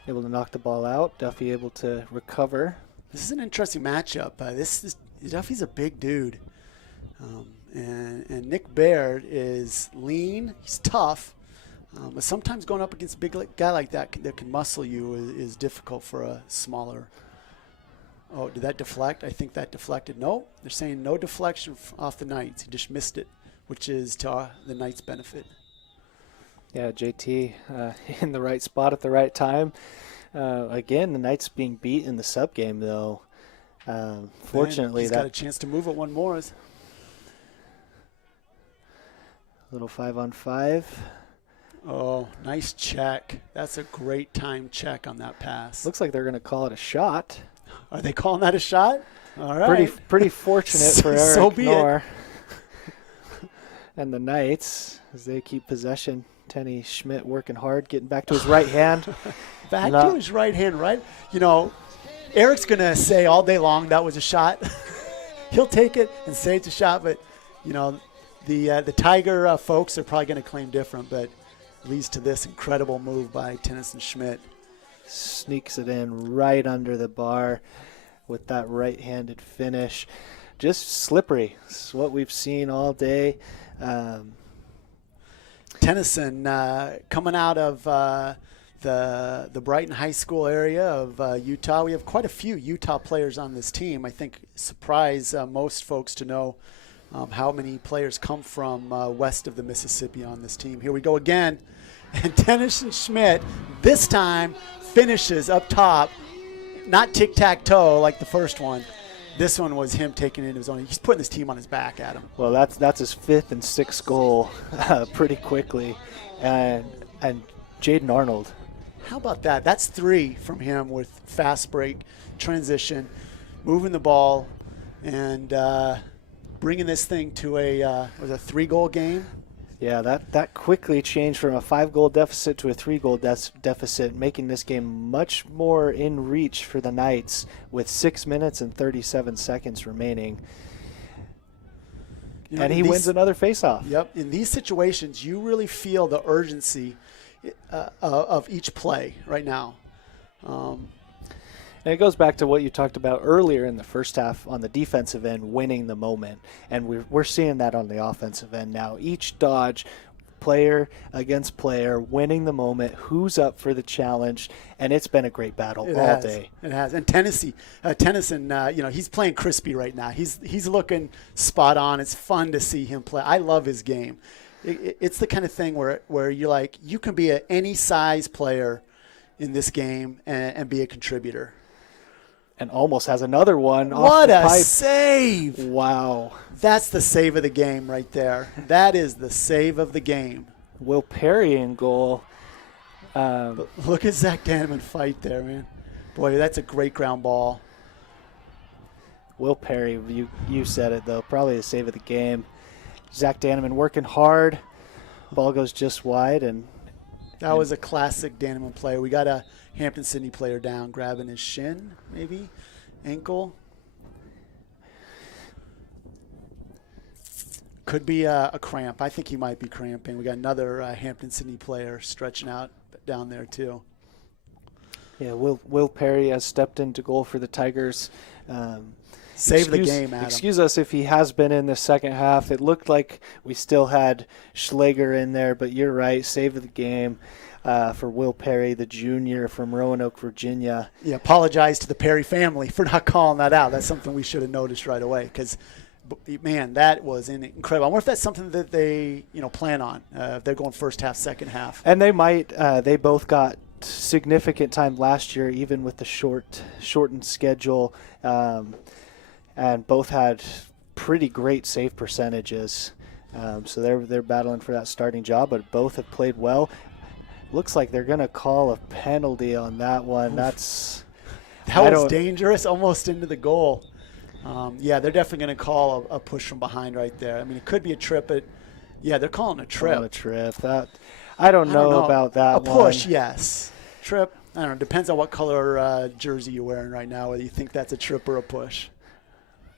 Able to knock the ball out. Duffy able to recover. This is an interesting matchup. Duffy's a big dude. And Nick Baird is lean. He's tough. But sometimes going up against a big guy like that that can muscle you is difficult for a smaller. Oh, did that deflect? I think that deflected. No, they're saying no deflection off the Knights. He just missed it, which is to the Knights' benefit. Yeah, JT in the right spot at the right time. Again, the Knights being beat in the sub game, though. Fortunately, he's got a chance to move it one more. Little 5-on-5. Oh, nice check. That's a great time check on that pass. Looks like they're going to call it a shot. Are they calling that a shot? All right. Pretty fortunate for Eric so be Knorr. And the Knights, as they keep possession. Tenny Schmidt working hard, getting back to his right hand. Back to his right hand, right? You know, Eric's going to say all day long that was a shot. He'll take it and say it's a shot, but, you know, the Tiger folks are probably going to claim different, but leads to this incredible move by Tennyson Schmidt. Sneaks it in right under the bar with that right-handed finish. Just slippery. It's what we've seen all day. Tennyson coming out of the Brighton High School area of Utah. We have quite a few Utah players on this team. I think surprise most folks to know how many players come from west of the Mississippi on this team. Here we go again. And Tennyson Schmidt this time finishes up top. Not tic-tac-toe like the first one. This one was him taking it in his own. He's putting this team on his back, Adam. Well, that's his fifth and sixth goal pretty quickly. And Jaden Arnold. How about that? That's 3 from him with fast break, transition, moving the ball, and bringing this thing to a 3-goal game. Yeah, that quickly changed from a 5-goal deficit to a 3-goal deficit, making this game much more in reach for the Knights with 6 minutes and 37 seconds remaining. You know, and he wins another faceoff. Yep. In these situations, you really feel the urgency of each play right now. And it goes back to what you talked about earlier in the first half on the defensive end, winning the moment. And we're seeing that on the offensive end now. Each dodge, player against player, winning the moment, who's up for the challenge, and it's been a great battle all day. It has. And Tennyson, you know, he's playing crispy right now. He's looking spot on. It's fun to see him play. I love his game. It's the kind of thing where you're like, you can be any size player in this game and be a contributor. And almost has another one off What the a pipe. save. Wow. That's the save of the game right there. That is the save of the game. Will Perry in goal. But look at Zach Danneman fight there, man. Boy, that's a great ground ball. Will Perry, you said it, though. Probably the save of the game. Zach Danneman working hard. Ball goes just wide. That was a classic Danneman play. We got a Hampden Sydney player down, grabbing his shin, maybe, ankle. Could be a cramp. I think he might be cramping. We got another Hampden Sydney player stretching out down there too. Yeah, Will Perry has stepped into goal for the Tigers. Save the game, Adam. Excuse us if he has been in the second half. It looked like we still had Schlager in there, but you're right. Save the game for Will Perry, the junior from Roanoke, Virginia. Yeah, apologize to the Perry family for not calling that out. That's something we should have noticed right away because, man, that was incredible. I wonder if that's something that they plan on. If they're going first half, second half. And they might. They both got significant time last year, even with the shortened schedule. And both had pretty great save percentages. So they're battling for that starting job, but both have played well. Looks like they're going to call a penalty on that one. That was dangerous, almost into the goal. Yeah, they're definitely going to call a push from behind right there. I mean, it could be a trip, but yeah, they're calling a trip. I don't know about that one. A push, yes. Trip, I don't know. Depends on what color jersey you're wearing right now, whether you think that's a trip or a push.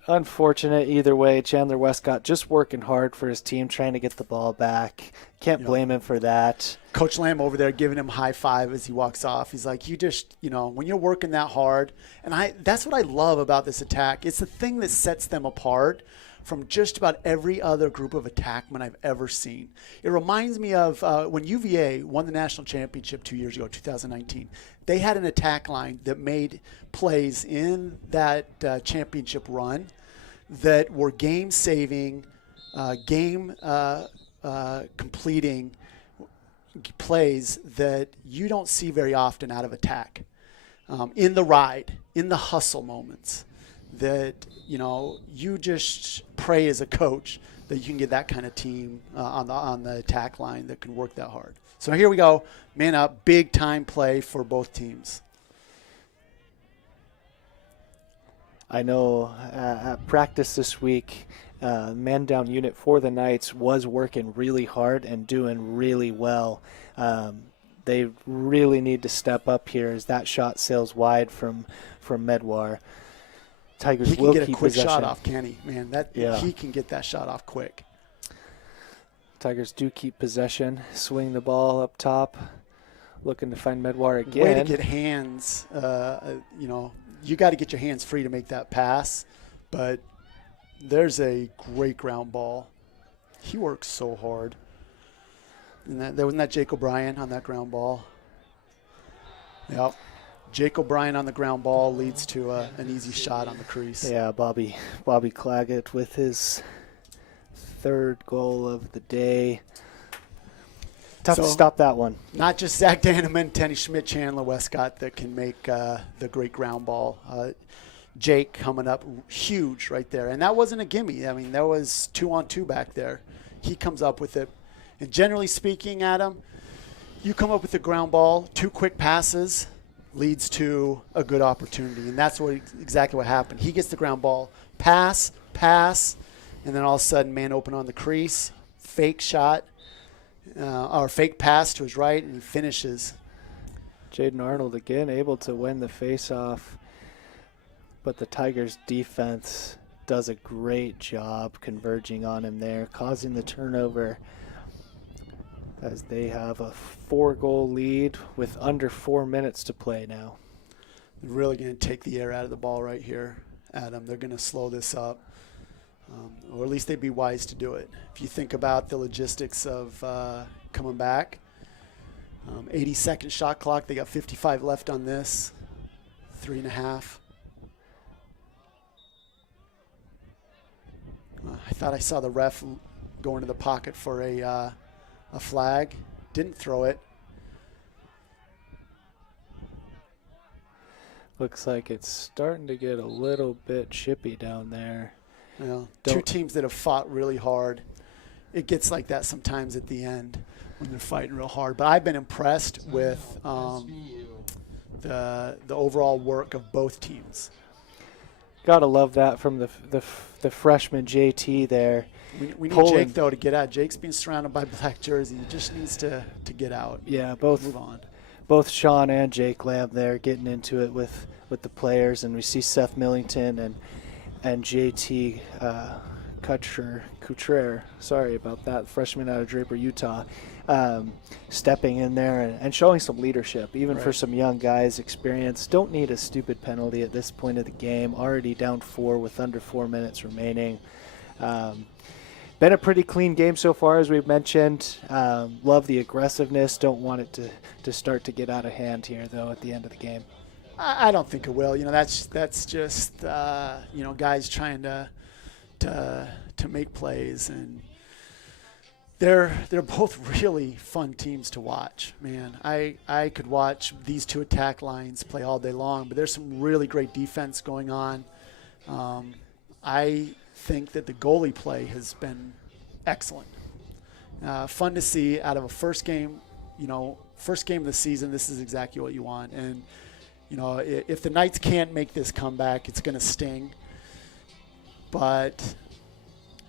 Unfortunate either way. Chandler Westcott just working hard for his team, trying to get the ball back. Can't blame him for that. Coach Lamb over there giving him a high five as he walks off. He's like, you just, when you're working that hard, and that's what I love about this attack. It's the thing that sets them apart from just about every other group of attackmen I've ever seen. It reminds me of when UVA won the national championship 2 years ago, 2019. They had an attack line that made plays in that championship run that were game-saving, completing plays that you don't see very often out of attack. In the ride, in the hustle moments, that you just pray as a coach that you can get that kind of team on the attack line that can work that hard. So here we go, man up, big time play for both teams. I know at practice this week, man down unit for the Knights was working really hard and doing really well. They really need to step up here as that shot sails wide from Medwar. Tigers he will can get keep a quick possession. shot off, can he? Man, he can get that shot off quick. Tigers do keep possession, swing the ball up top, looking to find Medwar again. Way to get hands, you got to get your hands free to make that pass, but there's a great ground ball. He works so hard. And there wasn't that Jake O'Brien on that ground ball. Yep. Jake O'Brien on the ground ball leads to an easy shot on the crease. Yeah, Bobby Claggett with his third goal of the day. Tough to stop that one. Not just Zach Danneman, Tenny Schmidt, Chandler Westcott that can make the great ground ball. Jake coming up huge right there. And that wasn't a gimme. I mean, there was 2-on-2 back there. He comes up with it. And generally speaking, Adam, you come up with the ground ball, 2 quick passes leads to a good opportunity. And that's exactly what happened. He gets the ground ball, pass, and then all of a sudden, man open on the crease, fake shot, or fake pass to his right, and he finishes. Jaden Arnold again able to win the face-off, but the Tigers' defense does a great job converging on him there, causing the turnover as they have a 4-goal lead with under 4 minutes to play now. They're really going to take the air out of the ball right here, Adam. They're going to slow this up. Or at least they'd be wise to do it. If you think about the logistics of coming back, 80-second shot clock. They got 55 left on this, 3.5. I thought I saw the ref go into the pocket for a flag. Didn't throw it. Looks like it's starting to get a little bit chippy down there. Well, two teams that have fought really hard. It gets like that sometimes at the end when they're fighting real hard. But I've been impressed with the overall work of both teams. Gotta love that from the freshman JT there. We need Jake, though, to get out. Jake's being surrounded by black jersey. He just needs to get out. Yeah, move on. Both Sean and Jake Lamb there getting into it with the players. And we see Seth Millington and JT Couture, sorry about that, freshman out of Draper, Utah, stepping in there and showing some leadership, even for some young guys. Experience. Don't need a stupid penalty at this point of the game. Already down 4 with under 4 minutes remaining. Been a pretty clean game so far, as we've mentioned. Love the aggressiveness. Don't want it to start to get out of hand here, though, at the end of the game. I don't think it will. That's just guys trying to make plays, and they're both really fun teams to watch. Man, I could watch these two attack lines play all day long, but there's some really great defense going on. I think that the goalie play has been excellent. Fun to see out of a first game of the season. This is exactly what you want. And if the Knights can't make this comeback, it's going to sting. But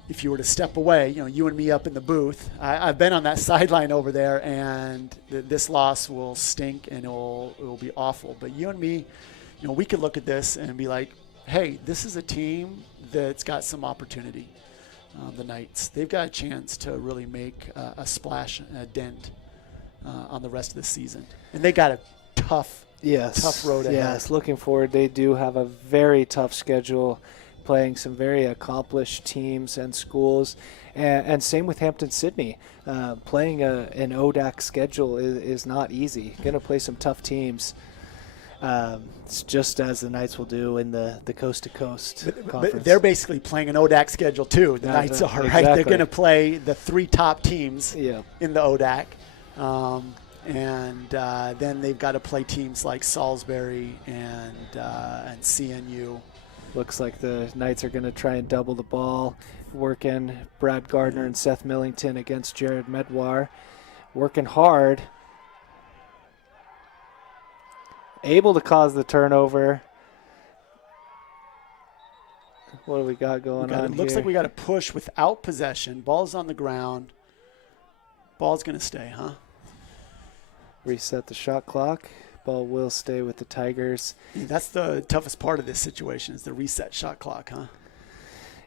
if you were to step away, you and me up in the booth, I've been on that sideline over there, and this loss will stink and it will be awful. But you and me, we could look at this and be like, hey, this is a team that's got some opportunity. The Knights, they've got a chance to really make a splash, a dent on the rest of the season. And they got a tough road ahead. Yes, looking forward. They do have a very tough schedule, playing some very accomplished teams and schools. And same with Hampden Sydney. Playing an ODAC schedule is not easy. Going to play some tough teams. It's just as the Knights will do in the coast-to-coast conference. But they're basically playing an ODAC schedule too. The Knights are, right? Exactly. They're going to play the 3 top teams in the ODAC. And then they've got to play teams like Salisbury and CNU. Looks like the Knights are going to try and double the ball, working Brad Gardner and Seth Millington against Jared Medwar. Working hard. Able to cause the turnover. What do we got going on here? It looks like we got a push without possession. Ball's on the ground. Ball's going to stay, huh? Reset the shot clock. Ball will stay with the Tigers. Yeah, that's the toughest part of this situation, is the reset shot clock, huh?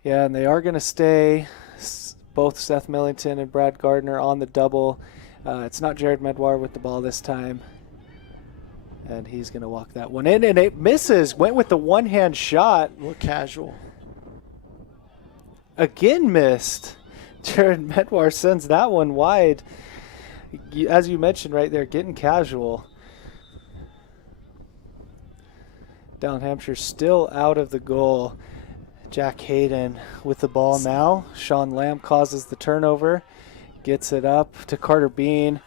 Yeah, and they are going to stay, both Seth Millington and Brad Gardner on the double. It's not Jared Medwar with the ball this time. And he's going to walk that one in, and it misses. Went with the one-hand shot. A little casual. Again missed. Jared Medwar sends that one wide. As you mentioned right there, getting casual. Down Hampshire still out of the goal. Jack Hayden with the ball now. Sean Lamb causes the turnover. Gets it up to Carter Bean,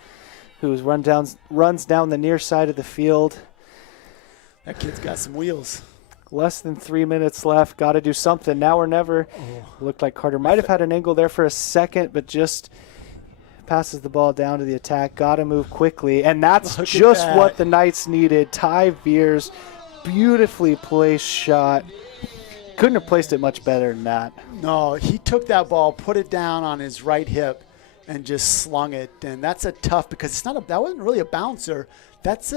who runs down the near side of the field. That kid's got some wheels. Less than 3 minutes left. Got to do something now or never. Looked like Carter might have had an angle there for a second, but just passes the ball down to the attack. Got to move quickly, and that's just what the Knights needed. Ty Veers, beautifully placed shot. Couldn't have placed it much better than that. No, he took that ball, put it down on his right hip, and just slung it. And that's a tough, because it's not that wasn't really a bouncer. That's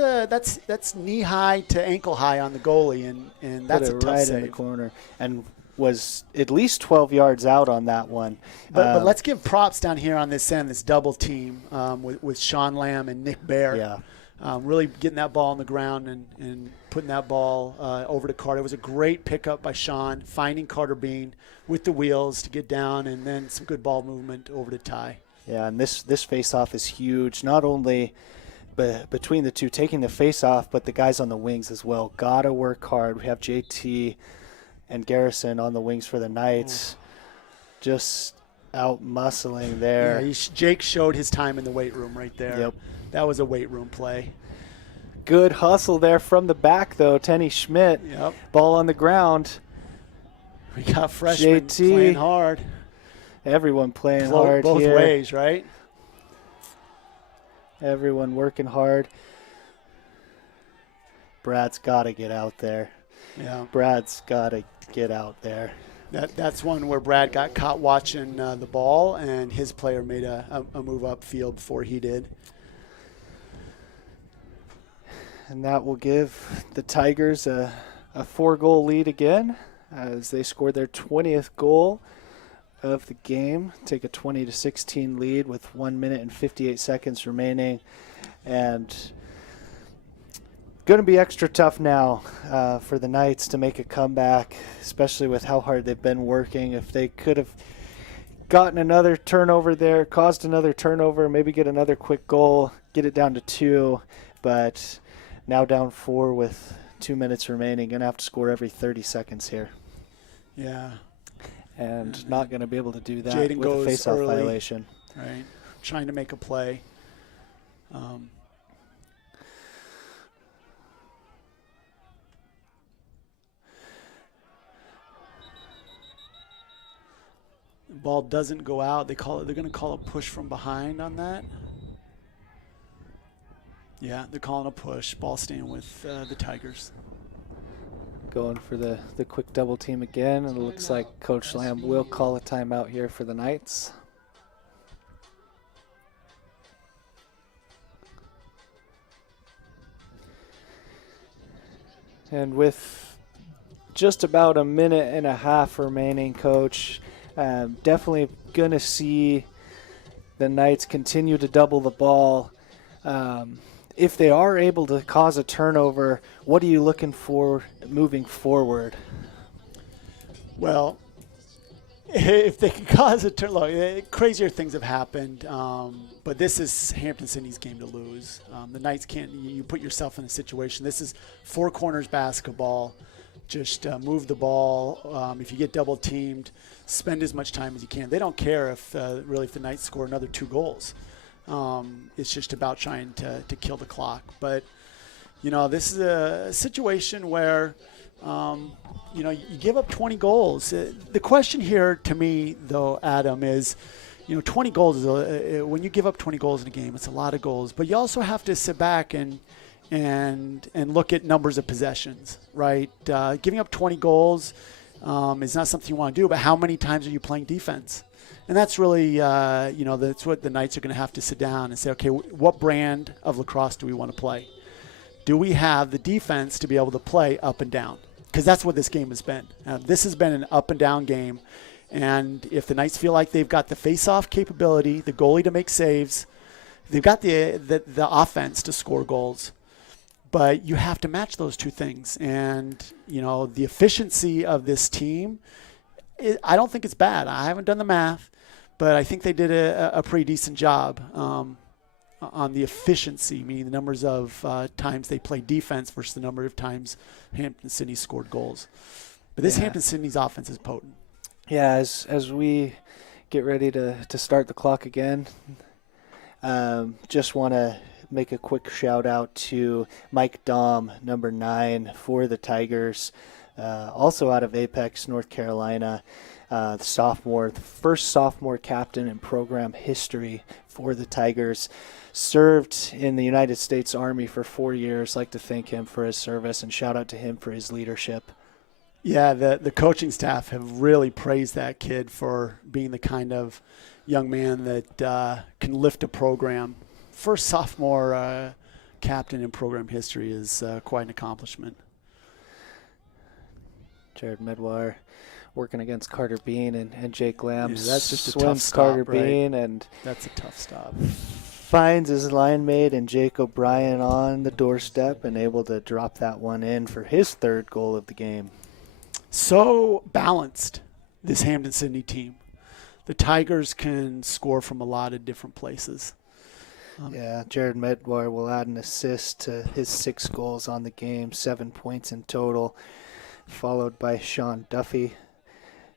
knee high to ankle high on the goalie, and that's a tough right save. In the corner, and was at least 12 yards out on that one. But let's give props down here on this end, this double team with Sean Lamb and Nick Bear. Yeah. Really getting that ball on the ground and putting that ball over to Carter. It was a great pickup by Sean, finding Carter Bean with the wheels to get down, and then some good ball movement over to Ty. Yeah, and this face-off is huge. Not only between the two taking the face-off, but the guys on the wings as well. Got to work hard. We have JT and Garrison on the wings for the Knights. Just out muscling there. Yeah, Jake showed his time in the weight room right there. Yep. That was a weight room play. Good hustle there from the back, though. Tenny Schmidt. Yep. Ball on the ground. We got freshmen JT playing hard. Everyone playing hard both here. ways, right? Everyone working hard. Brad's got to get out there. Yeah. Brad's got to get out there. That's one where Brad got caught watching the ball, and his player made a move upfield before he did. And that will give the Tigers a 4-goal lead again as they scored their 20th goal of the game. Take a 20-16 lead with 1 minute and 58 seconds remaining. And going to be extra tough now for the Knights to make a comeback, especially with how hard they've been working. If they could have gotten another turnover there, caused another turnover, maybe get another quick goal, get it down to 2. But now down 4 with 2 minutes remaining. Going to have to score every 30 seconds here. Yeah. And not going to be able to do that Jaden with a goes face-off early, violation. Right. Trying to make a play. Ball doesn't go out. They're going to call a push from behind on that. Yeah, they're calling a push. Ball staying with the Tigers. Going for the quick double team again, and it looks like Coach Lamb will call a timeout here for the Knights. And with just about a minute and a half remaining, Coach, definitely going to see the Knights continue to double the ball. If they are able to cause a turnover, what are you looking for moving forward? Well, if they can cause a turnover, crazier things have happened. But this is Hampden Sydney's game to lose. The Knights can't. You put yourself in a situation. This is four corners basketball. Just move the ball. If you get double teamed, spend as much time as you can. They don't care if the Knights score another 2 goals. It's just about trying to kill the clock. But, this is a situation where, you give up 20 goals. The question here to me, though, Adam, is, 20 goals is when you give up 20 goals in a game, it's a lot of goals. But you also have to sit back and look at numbers of possessions, right? Giving up 20 goals is not something you want to do, but how many times are you playing defense? And that's really, that's what the Knights are going to have to sit down and say, okay, what brand of lacrosse do we want to play? Do we have the defense to be able to play up and down? Because that's what this game has been. This has been an up and down game. And if the Knights feel like they've got the face-off capability, the goalie to make saves, they've got the offense to score goals. But you have to match those two things. And, the efficiency of this team, I don't think it's bad. I haven't done the math, but I think they did a pretty decent job on the efficiency, meaning the numbers of times they played defense versus the number of times Hampden Sydney scored goals. But this Hampden Sydney's offense is potent. Yeah, as we get ready to start the clock again, just want to make a quick shout out to Mike Dahm, number 9 for the Tigers, also out of Apex, North Carolina, the sophomore, the first sophomore captain in program history for the Tigers. Served in the United States Army for 4 years. Like to thank him for his service and shout out to him for his leadership. Yeah, the coaching staff have really praised that kid for being the kind of young man that can lift a program. First sophomore captain in program history is quite an accomplishment. Jared Medwar working against Carter Bean and Jake Lamb. Yeah, that's just a tough swims stop, Carter right? Bean and that's a tough stop. Finds his line mate and Jake O'Brien on the doorstep and able to drop that one in for his 3rd goal of the game. So balanced, this Hampden Sydney team. The Tigers can score from a lot of different places. Jared Medwar will add an assist to his 6 goals on the game, 7 points in total, followed by Sean Duffy,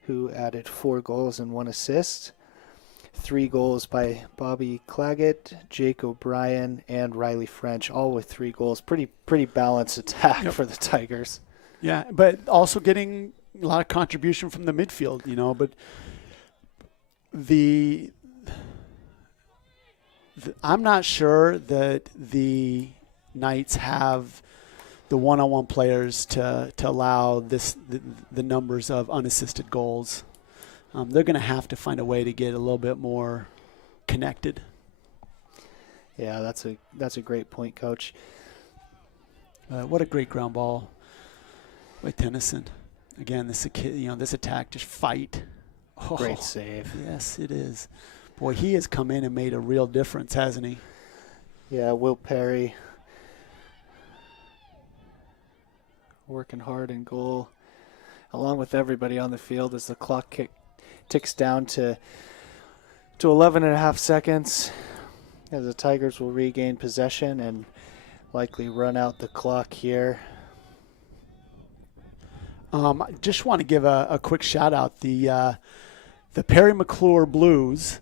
who added 4 goals and 1 assist. 3 goals by Bobby Claggett, Jake O'Brien, and Riley French, all with 3 goals. Pretty balanced attack for the Tigers. Yeah, but also getting a lot of contribution from the midfield, but I'm not sure that the Knights have the one-on-one players to allow the numbers of unassisted goals. They're going to have to find a way to get a little bit more connected. Yeah, that's a great point, Coach. What a great ground ball by Tennyson. Again, this attack, just fight Great save. Yes, it is. Boy, he has come in and made a real difference, hasn't he? Yeah, Will Perry working hard in goal, along with everybody on the field as the clock ticks down to 11 and a half seconds, as the Tigers will regain possession and likely run out the clock here. I just want to give a quick shout out. The Perry McClure Blues,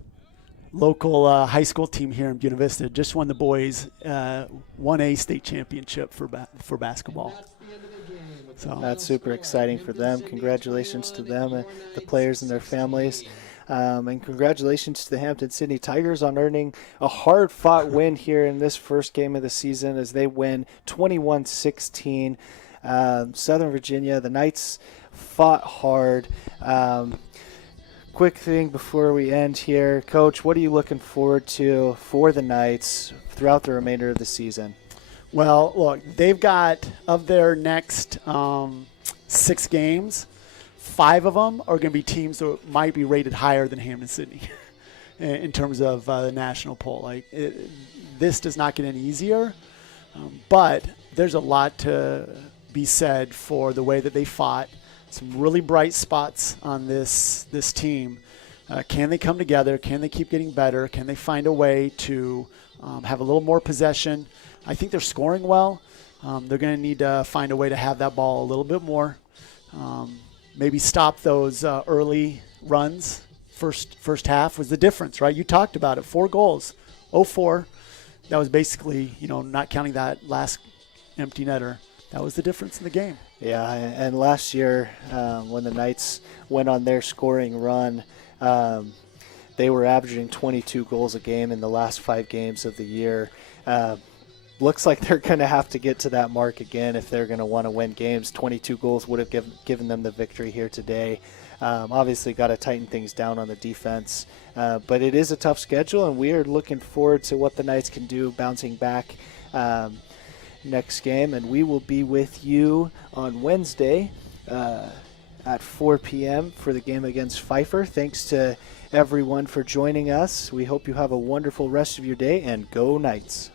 local high school team here in Buena Vista, just won the boys 1A state championship for basketball. So that's super exciting for them. Congratulations to them and the players and their families. And congratulations to the Hampden-Sydney Tigers on earning a hard-fought win here in this first game of the season as they win 21-16. Southern Virginia, the Knights fought hard. Quick thing before we end here. Coach, what are you looking forward to for the Knights throughout the remainder of the season? Well, look, they've got, of their next 6 games, 5 of them are going to be teams that might be rated higher than Hampden-Sydney in terms of the national poll. This does not get any easier, but there's a lot to be said for the way that they fought. Some really bright spots on this team. Can they come together? Can they keep getting better? Can they find a way to have a little more possession? I think they're scoring well. They're going to need to find a way to have that ball a little bit more. Maybe stop those early runs. First half was the difference, right? You talked about it. 4 goals, 0-4. That was basically, not counting that last empty netter. That was the difference in the game. Yeah, and last year when the Knights went on their scoring run, they were averaging 22 goals a game in the last 5 games of the year. Looks like they're going to have to get to that mark again if they're going to want to win games. 22 goals would have given them the victory here today. Obviously got to tighten things down on the defense. But it is a tough schedule, and we are looking forward to what the Knights can do bouncing back next game. And we will be with you on Wednesday at 4 p.m. for the game against Pfeiffer. Thanks to everyone for joining us. We hope you have a wonderful rest of your day, and go Knights.